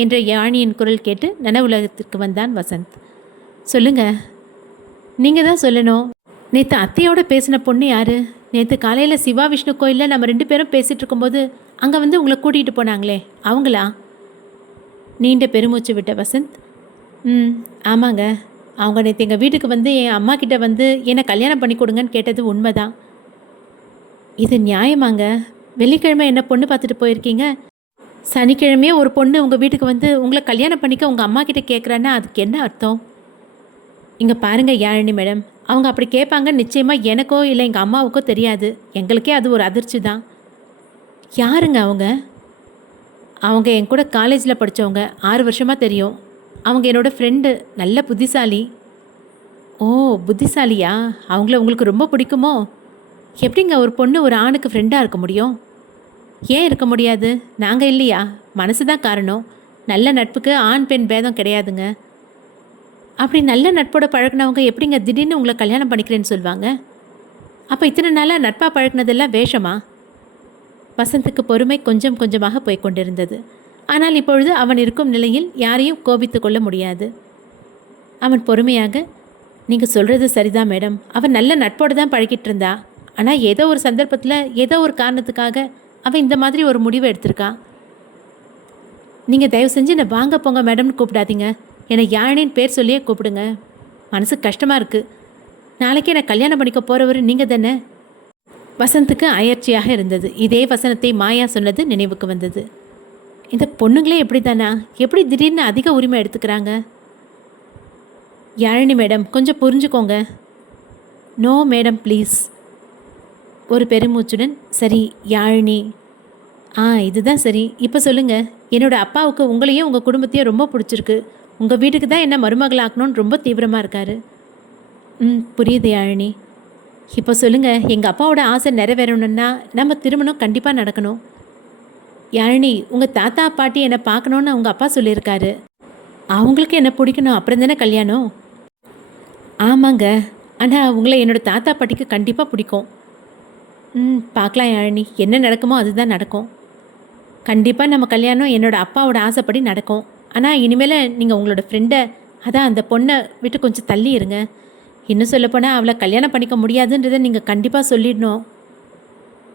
என்ற யாழினியின் குரல் கேட்டு நனவுலகத்திற்கு வந்தான் வசந்த். சொல்லுங்க. நீங்கள் தான் சொல்லணும். நேற்று அத்தையோடு பேசின பொண்ணு யார்? நேற்று காலையில் சிவா விஷ்ணு கோயிலில் நம்ம 2 பேரும் பேசிகிட்டு இருக்கும்போது அங்கே வந்து உங்களை கூட்டிகிட்டு போனாங்களே, அவங்களா? நீண்ட பெருமூச்சு விட்ட வசந்த், ஆமாங்க, அவங்க நேற்று எங்கள் வீட்டுக்கு வந்து என் அம்மா கிட்ட வந்து என்னை கல்யாணம் பண்ணி கொடுங்கன்னு கேட்டது உண்மைதான். இது நியாயமாங்க? வெள்ளிக்கிழமை என்ன பொண்ணு பார்த்துட்டு போயிருக்கீங்க, சனிக்கிழமையே ஒரு பொண்ணு உங்கள் வீட்டுக்கு வந்து உங்களை கல்யாணம் பண்ணிக்க உங்கள் அம்மா கிட்ட கேட்குறான்னா அதுக்கு என்ன அர்த்தம்? இங்கே பாருங்கள் யாழினி மேடம், அவங்க அப்படி கேட்பாங்க நிச்சயமாக எனக்கோ இல்லை எங்கள் அம்மாவுக்கோ தெரியாது. எங்களுக்கே அது ஒரு அதிர்ச்சி தான். யாருங்க அவங்க? அவங்க என் கூட காலேஜில் படித்தவங்க, 6 வருஷமாக தெரியும். அவங்க என்னோடய ஃப்ரெண்டு, நல்ல புத்திசாலி. ஓ, புத்திசாலியா? அவங்கள உங்களுக்கு ரொம்ப பிடிக்குமோ? எப்படிங்க ஒரு பொண்ணு ஒரு ஆணுக்கு ஃப்ரெண்டாக இருக்க முடியும்? ஏன் இருக்க முடியாது? நாங்கள் இல்லையா? மனசு தான் காரணம். நல்ல நட்புக்கு ஆண் பெண் பேதம் கிடையாதுங்க. அப்படி நல்ல நட்போட பழகினவங்க எப்படிங்க திடீர்னு உங்களை கல்யாணம் பண்ணிக்கிறேன்னு சொல்லுவாங்க? அப்போ இத்தனை நாளாக நட்பாக பழகினதெல்லாம் வேஷமா? வசந்துக்கு பொறுமை கொஞ்சம் கொஞ்சமாக போய்கொண்டிருந்தது. ஆனால் இப்பொழுது அவன் இருக்கும் நிலையில் யாரையும் கோபித்து கொள்ள முடியாது. அவன் பொறுமையாக, நீங்கள் சொல்கிறது சரிதான் மேடம், அவன் நல்ல நட்போடு தான் பழகிட்டு இருந்தா. ஆனால் ஏதோ ஒரு சந்தர்ப்பத்தில் ஏதோ ஒரு காரணத்துக்காக அவன் இந்த மாதிரி ஒரு முடிவை எடுத்திருக்கா. நீங்கள் தயவு செஞ்சு என்னை வாங்க போங்க மேடம்னு கூப்பிடாதீங்க. என்னை யாழினின்னு பேர் சொல்லியே கூப்பிடுங்க. மனசு கஷ்டமாக இருக்குது. நாளைக்கே என்னை கல்யாணம் பண்ணிக்க போகிறவர் நீங்கள் தானே? வசந்துக்கு அயற்சியாக இருந்தது. இதே வசனத்தை மாயா சொன்னது நினைவுக்கு வந்தது. இந்த பொண்ணுங்களே எப்படி தானா? எப்படி திடீர்னு அதிக உரிமை எடுத்துக்கிறாங்க? யாழினி மேடம், கொஞ்சம் புரிஞ்சுக்கோங்க. No madam please. ஒரு பெருமூச்சுடன், சரி யாழினி, இதுதான் சரி. இப்போ சொல்லுங்கள், என்னோடய அப்பாவுக்கு உங்களையும் உங்கள் குடும்பத்தையும் ரொம்ப பிடிச்சிருக்கு. உங்கள் வீட்டுக்கு தான் என்ன மருமகளாக்கணும்னு ரொம்ப தீவிரமாக இருக்காரு. புரியுது யாழினி. இப்போ சொல்லுங்கள், எங்கள் அப்பாவோட ஆசை நிறைவேறணுன்னா நம்ம திருமணம் கண்டிப்பாக நடக்கணும். யாழினி, உங்கள் தாத்தா பாட்டி என்னை பார்க்கணுன்னு அவங்க அப்பா சொல்லியிருக்காரு. அவங்களுக்கு என்ன பிடிக்கணும், அப்புறம் தானே கல்யாணம்? ஆமாங்க, ஆனால் உங்களை என்னோடய தாத்தா பாட்டிக்கு கண்டிப்பாக பிடிக்கும். பார்க்கலாம் யாழினி, என்ன நடக்குமோ அதுதான் நடக்கும். கண்டிப்பாக நம்ம கல்யாணம் என்னோடய அப்பாவோட ஆசைப்படி நடக்கும். ஆனால் இனிமேல் நீங்கள் உங்களோட ஃப்ரெண்டை, அதான் அந்த பொண்ணை விட்டு கொஞ்சம் தள்ளி இருங்க. இன்னும் சொல்லப்போனால் அவளை கல்யாணம் பண்ணிக்க முடியாதுன்றதை நீங்கள் கண்டிப்பாக சொல்லிடணும்.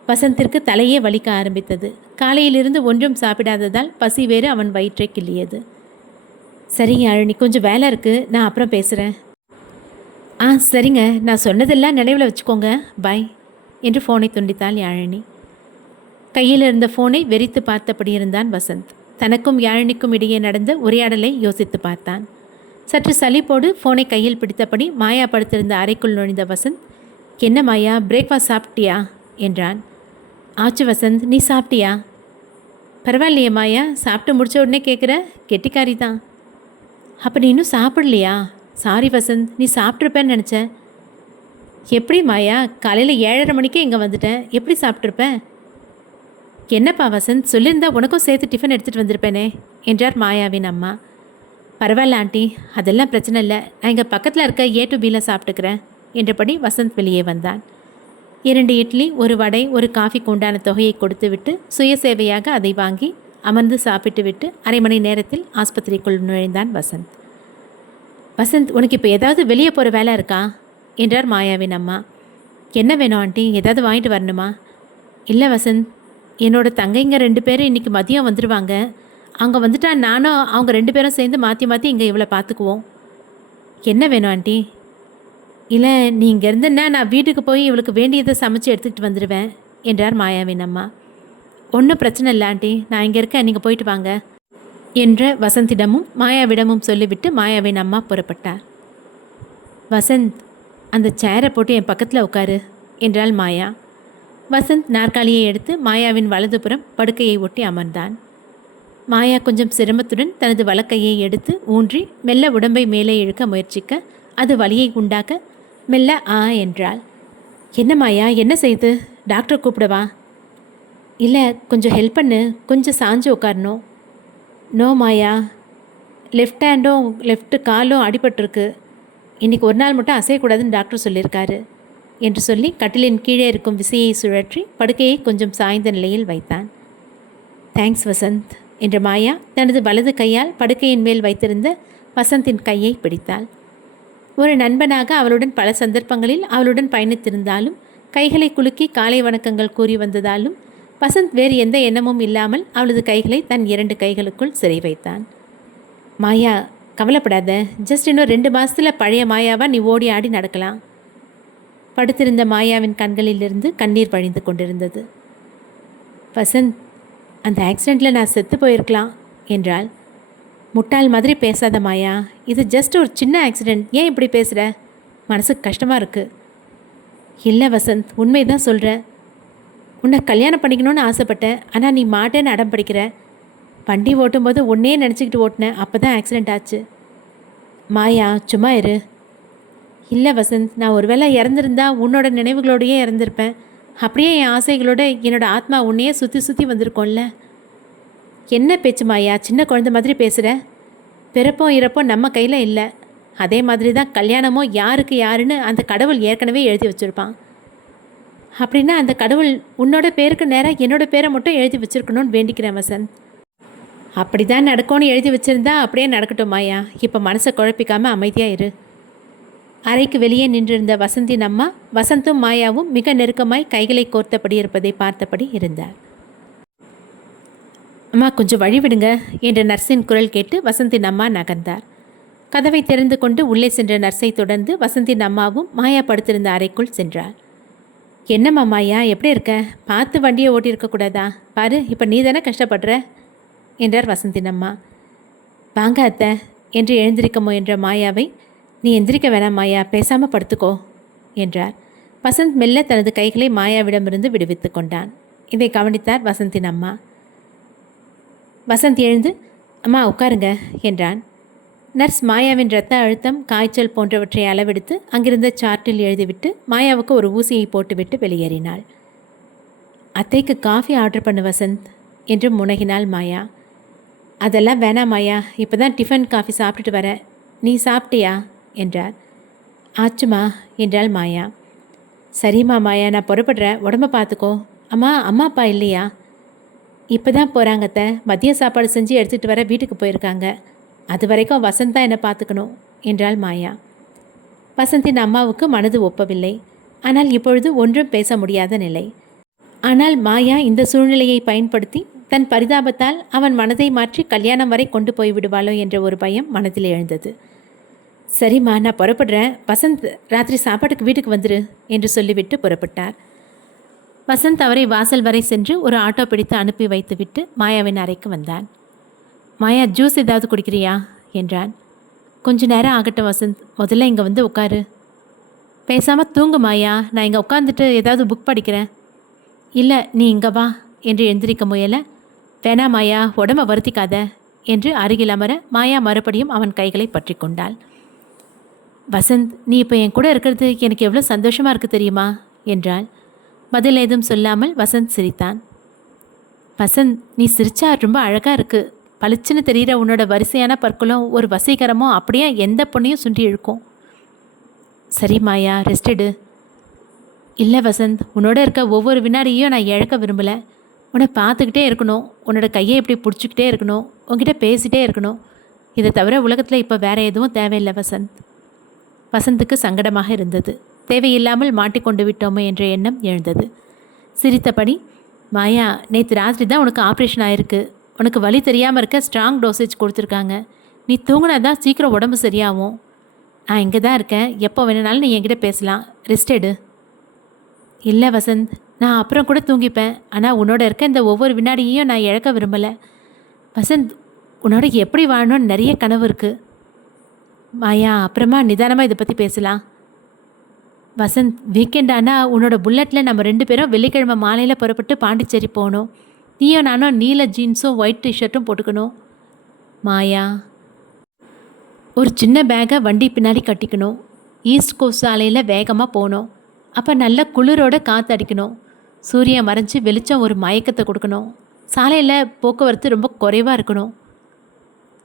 வசந்திற்கு தலையே வலிக்க ஆரம்பித்தது. காலையிலிருந்து ஒன்றும் சாப்பிடாததால் பசி வேறு அவன் வயிற்றை கிள்ளியது. சரி யாழினி, கொஞ்சம் வேலை இருக்குது, நான் அப்புறம் பேசுகிறேன். சரிங்க, நான் சொன்னதெல்லாம் நினைவில் வச்சுக்கோங்க. பாய் என்று ஃபோனை துண்டித்தாள் யாழினி. கையில் இருந்த ஃபோனை வெறித்து பார்த்தபடி இருந்தான் வசந்த். தனக்கும் யாழினிக்கும் இடையே நடந்த உரையாடலை யோசித்து பார்த்தான். சற்று சலிப்போடு ஃபோனை கையில் பிடித்தபடி மாயா படுத்திருந்த அறைக்குள் நுழைந்த வசந்த், என்ன மாயா, பிரேக்ஃபாஸ்ட் சாப்பிட்டியா என்றான். ஆச்சு வசந்த், நீ சாப்பிட்டியா? பரவாயில்லையே மாயா, சாப்பிட்டு முடித்த உடனே கேட்குற, கெட்டிக்காரி தான். அப்போ நீ இன்னும் சாப்பிடலையா? சாரி வசந்த், நீ சாப்பிட்ருப்பேன்னு நினச்சேன். எப்படி மாயா, காலையில் 7:30 மணிக்கே இங்கே வந்துட்டேன், எப்படி சாப்பிட்ருப்பேன்? என்னப்பா வசந்த், சொல்லியிருந்தா உனக்கும் சேர்த்து டிஃபன் எடுத்துகிட்டு வந்திருப்பேனே என்றார் மாயாவின் அம்மா. பரவாயில்ல ஆண்டி, அதெல்லாம் பிரச்சனை இல்லை, நான் இங்கே பக்கத்தில் இருக்க A to Bயில் சாப்பிட்டுக்கிறேன் என்றபடி வசந்த் வெளியே வந்தான். 2 இட்லி, 1 வடை, 1 காஃபிக்கு உண்டான தொகையை கொடுத்து விட்டு சுயசேவையாக அதை வாங்கி அமர்ந்து சாப்பிட்டு விட்டு அரை மணி நேரத்தில் ஆஸ்பத்திரிக்குள் நுழைந்தான் வசந்த். வசந்த், உனக்கு இப்போ ஏதாவது வெளியே போகிற வேலை இருக்கா என்றார் மாயாவின் அம்மா. என்ன வேணும் ஆண்டி, ஏதாவது வாங்கிட்டு வரணுமா? இல்லை வசந்த், என்னோட தங்கைங்க 2 பேரும் இன்றைக்கி மதியம் வந்துடுவாங்க. அவங்க வந்துட்டா நானும் அவங்க 2 பேரும் சேர்ந்து மாற்றி மாற்றி இங்கே இவ்வளோ பார்த்துக்குவோம். என்ன வேணும் ஆண்டி? இல்லை, நீ இங்கே இருந்துன்னா நான் வீட்டுக்கு போய் இவளுக்கு வேண்டியதை சமைச்சு எடுத்துக்கிட்டு வந்துடுவேன் என்றார் மாயாவின் அம்மா. ஒன்றும் பிரச்சனை இல்லை ஆண்டி, நான் இங்கே இருக்கேன், நீங்கள் போயிட்டு வாங்க என்ற வசந்திடமும் மாயாவிடமும் சொல்லிவிட்டு மாயாவின் அம்மா புறப்பட்டார். வசந்த், அந்த சேரை போட்டு என் பக்கத்தில் உட்காரு என்றாள் மாயா. வசந்த் நாற்காலியை எடுத்து மாயாவின் வலதுபுறம் படுக்கையை ஒட்டி அமர்ந்தான். மாயா கொஞ்சம் சிரமத்துடன் தனது வலக்கையை எடுத்து ஊன்றி மெல்ல உடம்பை மேலே இழுக்க முயற்சிக்க அது வலியை உண்டாக்க மெல்ல என்றாள். என்ன மாயா, என்ன செய்து? டாக்டர் கூப்பிடவா? இல்லை, கொஞ்சம் ஹெல்ப் பண்ணு, கொஞ்சம் சாஞ்சு உட்காரணும். நோ மாயா, லெஃப்ட் ஹேண்டும் லெஃப்ட் காலும் அடிபட்டிருக்கு, இன்றைக்கி ஒரு நாள் மட்டும் அசையக்கூடாதுன்னு டாக்டர் சொல்லியிருக்காரு என்று சொல்லி கட்டிலின் கீழே இருக்கும் விசையை சுழற்றி படுக்கையை கொஞ்சம் சாய்ந்த நிலையில் வைத்தான். தேங்க்ஸ் வசந்த் என்ற மாயா தனது வலது கையால் படுக்கையின் மேல் வைத்திருந்த வசந்தின் கையை பிடித்தாள். ஒரு நண்பனாக அவளுடன் பல சந்தர்ப்பங்களில் அவளுடன் பயணித்திருந்தாலும் கைகளை குலுக்கி காலை வணக்கங்கள் கூறி வந்ததாலும் வசந்த் வேறு எந்த எண்ணமும் இல்லாமல் அவளது கைகளை தன் 2 கைகளுக்குள் சிறை வைத்தான். மாயா, கவலைப்படாத, ஜஸ்ட் இன்னும் 2 மாதத்தில் பழைய மாயாவா நீ ஓடி ஆடி நடக்கலாம். படுத்திருந்த மாயாவின் கண்களிலிருந்து கண்ணீர் வழிந்து கொண்டிருந்தது. வசந்த், அந்த ஆக்சிடெண்ட்டில் நான் செத்து போயிருக்கலாம் என்றாள். முட்டாள் மாதிரி பேசாத மாயா, இது ஜஸ்ட் ஒரு சின்ன ஆக்சிடெண்ட், ஏன் இப்படி பேசுகிற? மனசுக்கு கஷ்டமாக இருக்குது. இல்லை வசந்த், உண்மை தான் சொல்கிறேன். உன்னை கல்யாணம் பண்ணிக்கணும்னு ஆசைப்பட்டேன், ஆனால் நீ மாட்டேன்னு அடம் பிடிக்கிற. வண்டி ஓட்டும்போது உன்னே நினச்சிக்கிட்டு ஓட்டினேன், அப்போ தான் ஆக்சிடெண்ட் ஆச்சு. மாயா, சும்மா இரு. இல்லை வசந்த், நான் ஒருவேளை இறந்துருந்தா உன்னோட நினைவுகளோடையே இறந்துருப்பேன். அப்படியே என் ஆசைகளோட என்னோட ஆத்மா உன்னையே சுற்றி சுற்றி வந்திருக்கோம்ல. என்ன பேச்சு மாயா, சின்ன குழந்தை மாதிரி பேசுகிற? பிறப்போ இறப்போ நம்ம கையில் இல்லை. அதே மாதிரி தான் கல்யாணமோ யாருக்கு யாருன்னு அந்த கடவுள் ஏற்கனவே எழுதி வச்சுருப்பான். அப்படின்னா அந்த கடவுள் உன்னோட பேருக்கு நேராக என்னோட பேரை மட்டும் எழுதி வச்சுருக்கணும்னு வேண்டிக்கிறேன் வசந்த். அப்படி தான் நடக்கும்னு எழுதி வச்சுருந்தா அப்படியே நடக்கட்டும் மாயா, இப்போ மனசை குழப்பிக்காமல் அமைதியாக இரு. அறைக்கு வெளியே நின்றிருந்த வசந்தின் அம்மா வசந்தும் மாயாவும் மிக நெருக்கமாய் கைகளை கோர்த்தபடி இருப்பதை பார்த்தபடி இருந்தார். அம்மா, கொஞ்சம் வழி விடுங்க என்ற நர்ஸின் குரல் கேட்டு வசந்தின் அம்மா நகர்ந்தார். கதவை திறந்து கொண்டு உள்ளே சென்ற நர்ஸை தொடர்ந்து வசந்தின் அம்மாவும் மாயா படுத்திருந்த அறைக்குள் சென்றார். என்னம்மா மாயா, எப்படி இருக்க? பார்த்து வண்டியை ஓட்டியிருக்கக்கூடாதா? பாரு, இப்போ நீ தானே கஷ்டப்படுற என்றார் வசந்தின் அம்மா. வாங்க அத்தை என்று எழுந்திருக்க முயன்ற மாயாவை, நீ எந்திரிக்க வேணாம் மாயா, பேசாமல் படுத்துக்கோ என்றார். வசந்த் மெல்ல தனது கைகளை மாயாவிடமிருந்து விடுவித்து கொண்டான். இதை கவனித்தார் வசந்தின் அம்மா. வசந்த் எழுந்து, அம்மா உட்காருங்க என்றான். நர்ஸ் மாயாவின் இரத்த அழுத்தம், காய்ச்சல் போன்றவற்றை அளவெடுத்து அங்கிருந்த சார்ட்டில் எழுதிவிட்டு மாயாவுக்கு ஒரு ஊசியை போட்டுவிட்டு வெளியேறினாள். அத்தைக்கு காஃபி ஆர்டர் பண்ணு வசந்த் என்று முனகினாள் மாயா. அதெல்லாம் வேணாம் மாயா, இப்போ தான் டிஃபன் காஃபி சாப்பிட்டுட்டு வரேன், நீ சாப்பிட்டியா என்றார். ஆச்சுமா என்றாள் மாயா. சரிம்மா மாயா, நான் புறப்படுறேன், உடம்ப பார்த்துக்கோ. அம்மா, அம்மா அப்பா இல்லையா? இப்போ தான் போகிறாங்க அத்தை, மதிய சாப்பாடு செஞ்சு எடுத்துகிட்டு வர வீட்டுக்கு போயிருக்காங்க. அது வரைக்கும் வசந்த் தான் என்னை பார்த்துக்கணும் என்றாள் மாயா. வசந்தின் அம்மாவுக்கு மனது ஒப்பவில்லை. ஆனால் இப்பொழுது ஒன்றும் பேச முடியாத நிலை. ஆனால் மாயா இந்த சூழ்நிலையை பயன்படுத்தி தன் பரிதாபத்தால் அவன் மனதை மாற்றி கல்யாணம் வரை கொண்டு போய் விடுவாளோ என்ற ஒரு பயம் மனதில் எழுந்தது. சரிம்மா, நான் புறப்படுறேன். வசந்த் ராத்திரி சாப்பாட்டுக்கு வீட்டுக்கு வந்துரு என்று சொல்லிவிட்டு புறப்பட்டார். வசந்த் அவரை வாசல் வரை சென்று ஒரு ஆட்டோ பிடித்து அனுப்பி வைத்துவிட்டு மாயாவின் அறைக்கு வந்தான். மாயா, ஜூஸ் ஏதாவது குடிக்கிறியா என்றான். கொஞ்ச நேரம் ஆகட்டும் வசந்த், முதல்ல இங்கே வந்து உட்காரு. பேசாமல் தூங்கு மாயா, நான் இங்கே உட்காந்துட்டு ஏதாவது புக் படிக்கிறேன். இல்லை, நீ இங்கே வா என்று எந்திரிக்க முயல. வேணா மாயா, உடம்ப வருத்திக்காத என்று அருகில் அமர மாயா மறுபடியும் அவன் கைகளை பற்றி கொண்டாள். வசந்த், நீ இப்போ என் கூட இருக்கிறது எனக்கு எவ்வளோ சந்தோஷமாக இருக்குது தெரியுமா என்றாள். பதில் ஏதும் சொல்லாமல் வசந்த் சிரித்தான். வசந்த், நீ சிரிச்சா ரொம்ப அழகாக இருக்குது. பளிச்சுன்னு தெரிகிற உன்னோட வரிசையான பற்களும் ஒரு வசீகரமும் அப்படியே எந்த பொண்ணையும் சுண்டி இழுக்கும். சரி மாயா, ரெஸ்ட் எடு. இல்லை வசந்த், உன்னோட இருக்க ஒவ்வொரு வினாடியும் நான் இழக்க விரும்பலை. உன்னை பார்த்துக்கிட்டே இருக்கணும், உன்னோட கையை இப்படி பிடிச்சிக்கிட்டே இருக்கணும், உன்கிட்ட பேசிகிட்டே இருக்கணும். இதை தவிர உலகத்தில் இப்போ வேறு எதுவும் தேவையில்லை வசந்த். வசந்துக்கு சங்கடமாக இருந்தது. தேவையில்லாமல் மாட்டிக்கொண்டு விட்டோமே என்ற எண்ணம் எழுந்தது. சிரித்தபடி, மாயா, நேற்று ராத்திரி தான் உனக்கு ஆப்ரேஷன் ஆகிருக்கு. உனக்கு வலி தெரியாமல் இருக்க ஸ்ட்ராங் டோசேஜ் கொடுத்துருக்காங்க. நீ தூங்கினா தான் சீக்கிரம் உடம்பு சரியாகும். நான் இங்கே தான் இருக்கேன், எப்போ வேணுனாலும் நீ என்கிட்ட பேசலாம். ரெஸ்ட் எடு. இல்லை வசந்த், நான் அப்புறம் கூட தூங்கிப்பேன். ஆனால் உன்னோட இருக்க இந்த ஒவ்வொரு வினாடியையும் நான் இழக்க விரும்பலை. வசந்த், உன்னோட எப்படி வாழணும்னு நிறைய கனவு இருக்குது. மாயா, அப்புறமா நிதானமாக இதை பற்றி பேசலாம். வசந்த், வீக்கெண்ட் ஆனால் உன்னோட புல்லட்டில் நம்ம 2 பேரும் வெள்ளிக்கிழமை மாலையில் புறப்பட்டு பாண்டிச்சேரி போகணும். நீயும் நானும் நீல ஜீன்ஸும் ஒயிட் டிஷர்ட்டும் போட்டுக்கணும். மாயா, ஒரு சின்ன பேக்கை வண்டி பின்னாடி கட்டிக்கணும். ஈஸ்ட் கோஸ்ட் சாலையில் வேகமாக போகணும். அப்போ நல்ல குளிரோட காற்று அடிக்கணும். சூரியன் மறைஞ்சி வெளிச்சம் ஒரு மயக்கத்தை கொடுக்கணும். சாலையில் போக்குவரத்து ரொம்ப குறைவாக இருக்கணும்.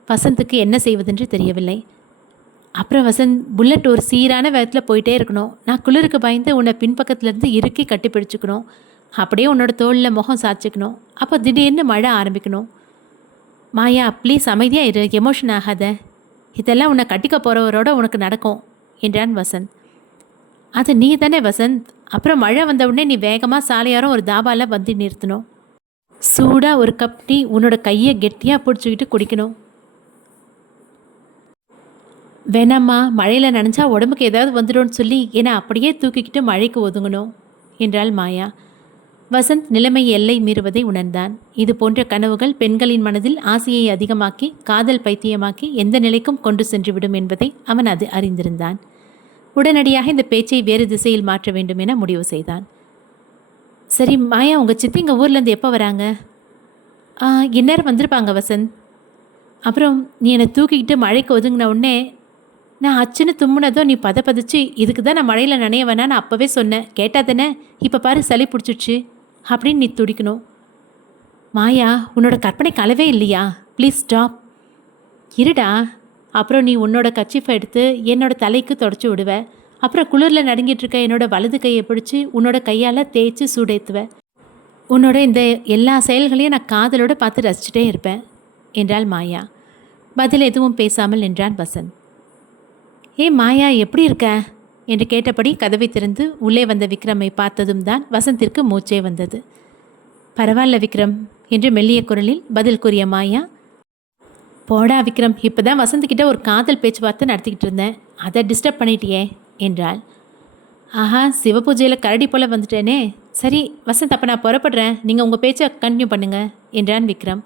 வசந்துக்கு என்ன செய்வதென்று தெரியவில்லை. அப்புறம் வசந்த், புல்லட் ஒரு சீரான வேகத்தில் போயிட்டே இருக்கணும். நான் குளிருக்கு பயந்து உன்னை பின்பக்கத்துலேருந்து இறுக்கி கட்டி பிடிச்சிக்கணும். அப்படியே உன்னோட தோளில் முகம் சாய்ச்சிக்கணும். அப்போ திடீர்னு மழை ஆரம்பிக்கணும். மாயா, ப்ளீஸ் அமைதியாக இரு, எமோஷன் ஆகாத. இதெல்லாம் உன்னை கட்டிக்க போகிறவரோட உனக்கு நடக்கும் என்றான் வசந்த். அது நீ தானே வசந்த். அப்புறம் மழை வந்த உடனே நீ வேகமாக சாலையாரம் ஒரு தாபாவில் வந்து நிறுத்தணும். சூடாக ஒரு கப் டீ உன்னோட கையை கெட்டியாக பிடிச்சிக்கிட்டு குடிக்கணும். வேணாம்மா, மழையில் நனைஞ்சா உடம்புக்கு ஏதாவது வந்துடும்னு சொல்லி என்னை அப்படியே தூக்கிக்கிட்டு மழைக்கு ஒதுங்கணும் என்றாள் மாயா. வசந்த் நிலைமை எல்லை மீறுவதை உணர்ந்தான். இது போன்ற கனவுகள் பெண்களின் மனதில் ஆசையை அதிகமாக்கி காதல் பைத்தியமாக்கி எந்த நிலைக்கும் கொண்டு சென்றுவிடும் என்பதை அவன் அது அறிந்திருந்தான். உடனடியாக இந்த பேச்சை வேறு திசையில் மாற்ற வேண்டும் என முடிவு செய்தான். சரி மாயா, உங்கள் சித்தி இங்கே ஊர்லேருந்து எப்போ வராங்க? இந்நேரம் வந்திருப்பாங்க வசந்த். அப்புறம் நீ என்னை தூக்கிக்கிட்டு மழைக்கு ஒதுங்கின உடனே நான் அச்சுன்னு தும்முனதோ நீ பதப்பதிச்சு இதுக்கு தான் நான் மழையில் நனைய வேணான்னு அப்போவே சொன்னேன். கேட்டா தானே? இப்போ பாரு, சளி பிடிச்சிடுச்சு அப்படின்னு நீ துடிக்கணும். மாயா, உன்னோட கற்பனை கலவே இல்லையா? Please stop. இருடா. அப்புறம் நீ உன்னோட கச்சிஃபை எடுத்து என்னோட தலைக்கு தொடச்சி விடுவ. அப்புறம் குளிரில் நடுங்கிட்டு இருக்க என்னோட வலது கையை பிடிச்சி உன்னோட கையால் தேய்ச்சி சூடேற்றுவ. உன்னோட இந்த எல்லா செயல்களையும் நான் காதலோடு பார்த்து ரசிச்சுட்டே இருப்பேன் என்றாள் மாயா. பதில் எதுவும் பேசாமல் நின்றான் வசந்த். ஏ மாயா, எப்படி இருக்க என்று கேட்டபடி கதவை திறந்து உள்ளே வந்த விக்ரமை பார்த்ததும் தான் வசந்திற்கு மூச்சே வந்தது. பரவாயில்ல விக்ரம் என்று மெல்லிய குரலில் பதில் கூறிய மாயா, போடா விக்ரம், இப்போ தான் வசந்த்கிட்ட ஒரு காதல் பேச்சுவார்த்தை நடத்திக்கிட்டு இருந்தேன், அதை டிஸ்டர்ப் பண்ணிட்டியே என்றாள். ஆஹா, சிவபூஜையில் கரடி போல் வந்துட்டேனே. சரி வசந்த், அப்போ நான் புறப்படுறேன், நீங்கள் உங்கள் பேச்சை கண்டினியூ பண்ணுங்க என்றான் விக்ரம்.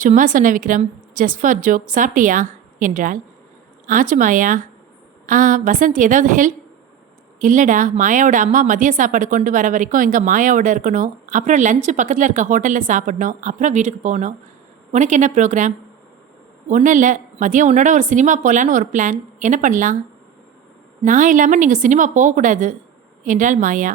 சும்மா சொன்ன விக்ரம், ஜஸ்ட் ஃபார் ஜோக். சாப்பிட்டியா என்றாள். ஆச்சு மாயா. வசந்த், ஏதாவது ஹெல்ப்? இல்லைடா, மாயாவோட அம்மா மதிய சாப்பாடு கொண்டு வர வரைக்கும் இங்கே மாயாவோட இருக்கணும். அப்புறம் லஞ்சு பக்கத்தில் இருக்க ஹோட்டலில் சாப்பிடணும். அப்புறம் வீட்டுக்கு போகணும். உனக்கு என்ன ப்ரோக்ராம்? ஒன்றும் இல்லை, மதியம் உன்னோட ஒரு சினிமா போகலான்னு ஒரு பிளான். என்ன பண்ணலாம்? நான் இல்லாமல் நீங்கள் சினிமா போகக்கூடாது என்றாள் மாயா.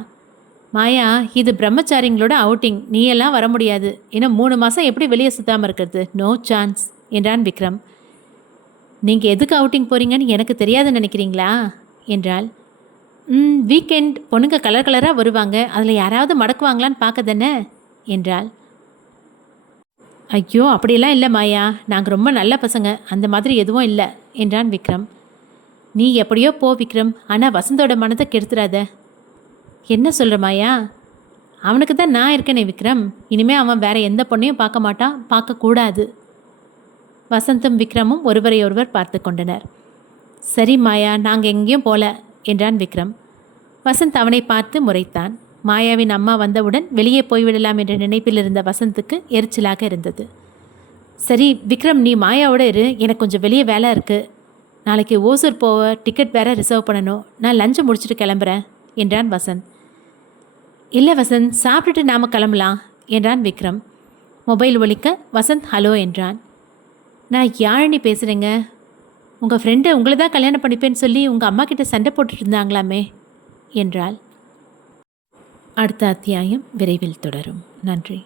மாயா, இது பிரம்மச்சாரிங்களோட அவுட்டிங், நீ எல்லாம் வர முடியாது. இன்னும் 3 மாதம் எப்படி வெளியே சுத்தாமல் இருக்கிறது? நோ சான்ஸ் என்றான் விக்ரம். நீங்கள் எதுக்கு அவுட்டிங் போகிறீங்கன்னு எனக்கு தெரியாதுன்னு நினைக்கிறீங்களா என்றாள். வீக்கெண்ட் பொண்ணுங்க கலர் கலராக வருவாங்க, அதில் யாராவது மடக்குவாங்களான்னு பார்க்க தானே என்றாள். ஐயோ, அப்படியெல்லாம் இல்லை மாயா, நாங்கள் ரொம்ப நல்ல பசங்க, அந்த மாதிரி எதுவும் இல்லை என்றான் விக்ரம். நீ எப்படியோ போ விக்ரம், ஆனால் வசந்தோட மனதை கெடுத்துடாத. என்ன சொல்கிற மாயா? அவனுக்கு தான் நான் இருக்கேனே விக்ரம். இனிமேல் அவன் வேற எந்த பொண்ணையும் பார்க்க மாட்டான், பார்க்கக்கூடாது. வசந்தும் விக்ரமும் ஒருவரையொருவர் பார்த்து கொண்டனர். சரி மாயா, நாங்கள் எங்கேயும் போல என்றான் விக்ரம். வசந்த் அவனை பார்த்து முறைத்தான். மாயாவின் அம்மா வந்தவுடன் வெளியே போய்விடலாம் என்ற நினைப்பில் இருந்த வசந்துக்கு எரிச்சலாக இருந்தது. சரி விக்ரம், நீ மாயாவோட இரு, எனக்கு கொஞ்சம் வெளியே வேலை இருக்குது. நாளைக்கு ஓசூர் போக டிக்கெட் வேற ரிசர்வ் பண்ணணும். நான் லஞ்சை முடிச்சுட்டு கிளம்புறேன் என்றான் வசந்த். இல்லை வசந்த், சாப்பிட்டுட்டு நாம் கிளம்பலாம் என்றான் விக்ரம். மொபைல் ஒலிக்க வசந்த் ஹலோ என்றான். நான் யாழினி பேசுகிறேங்க. உங்கள் ஃப்ரெண்டு உங்களை தான் கல்யாணம் பண்ணிப்பேன்னு சொல்லி உங்கள் அம்மா கிட்ட சண்டை போட்டுட்டு இருந்தாங்களாமே என்றாள். அடுத்த அத்தியாயம் விரைவில் தொடரும். நன்றி.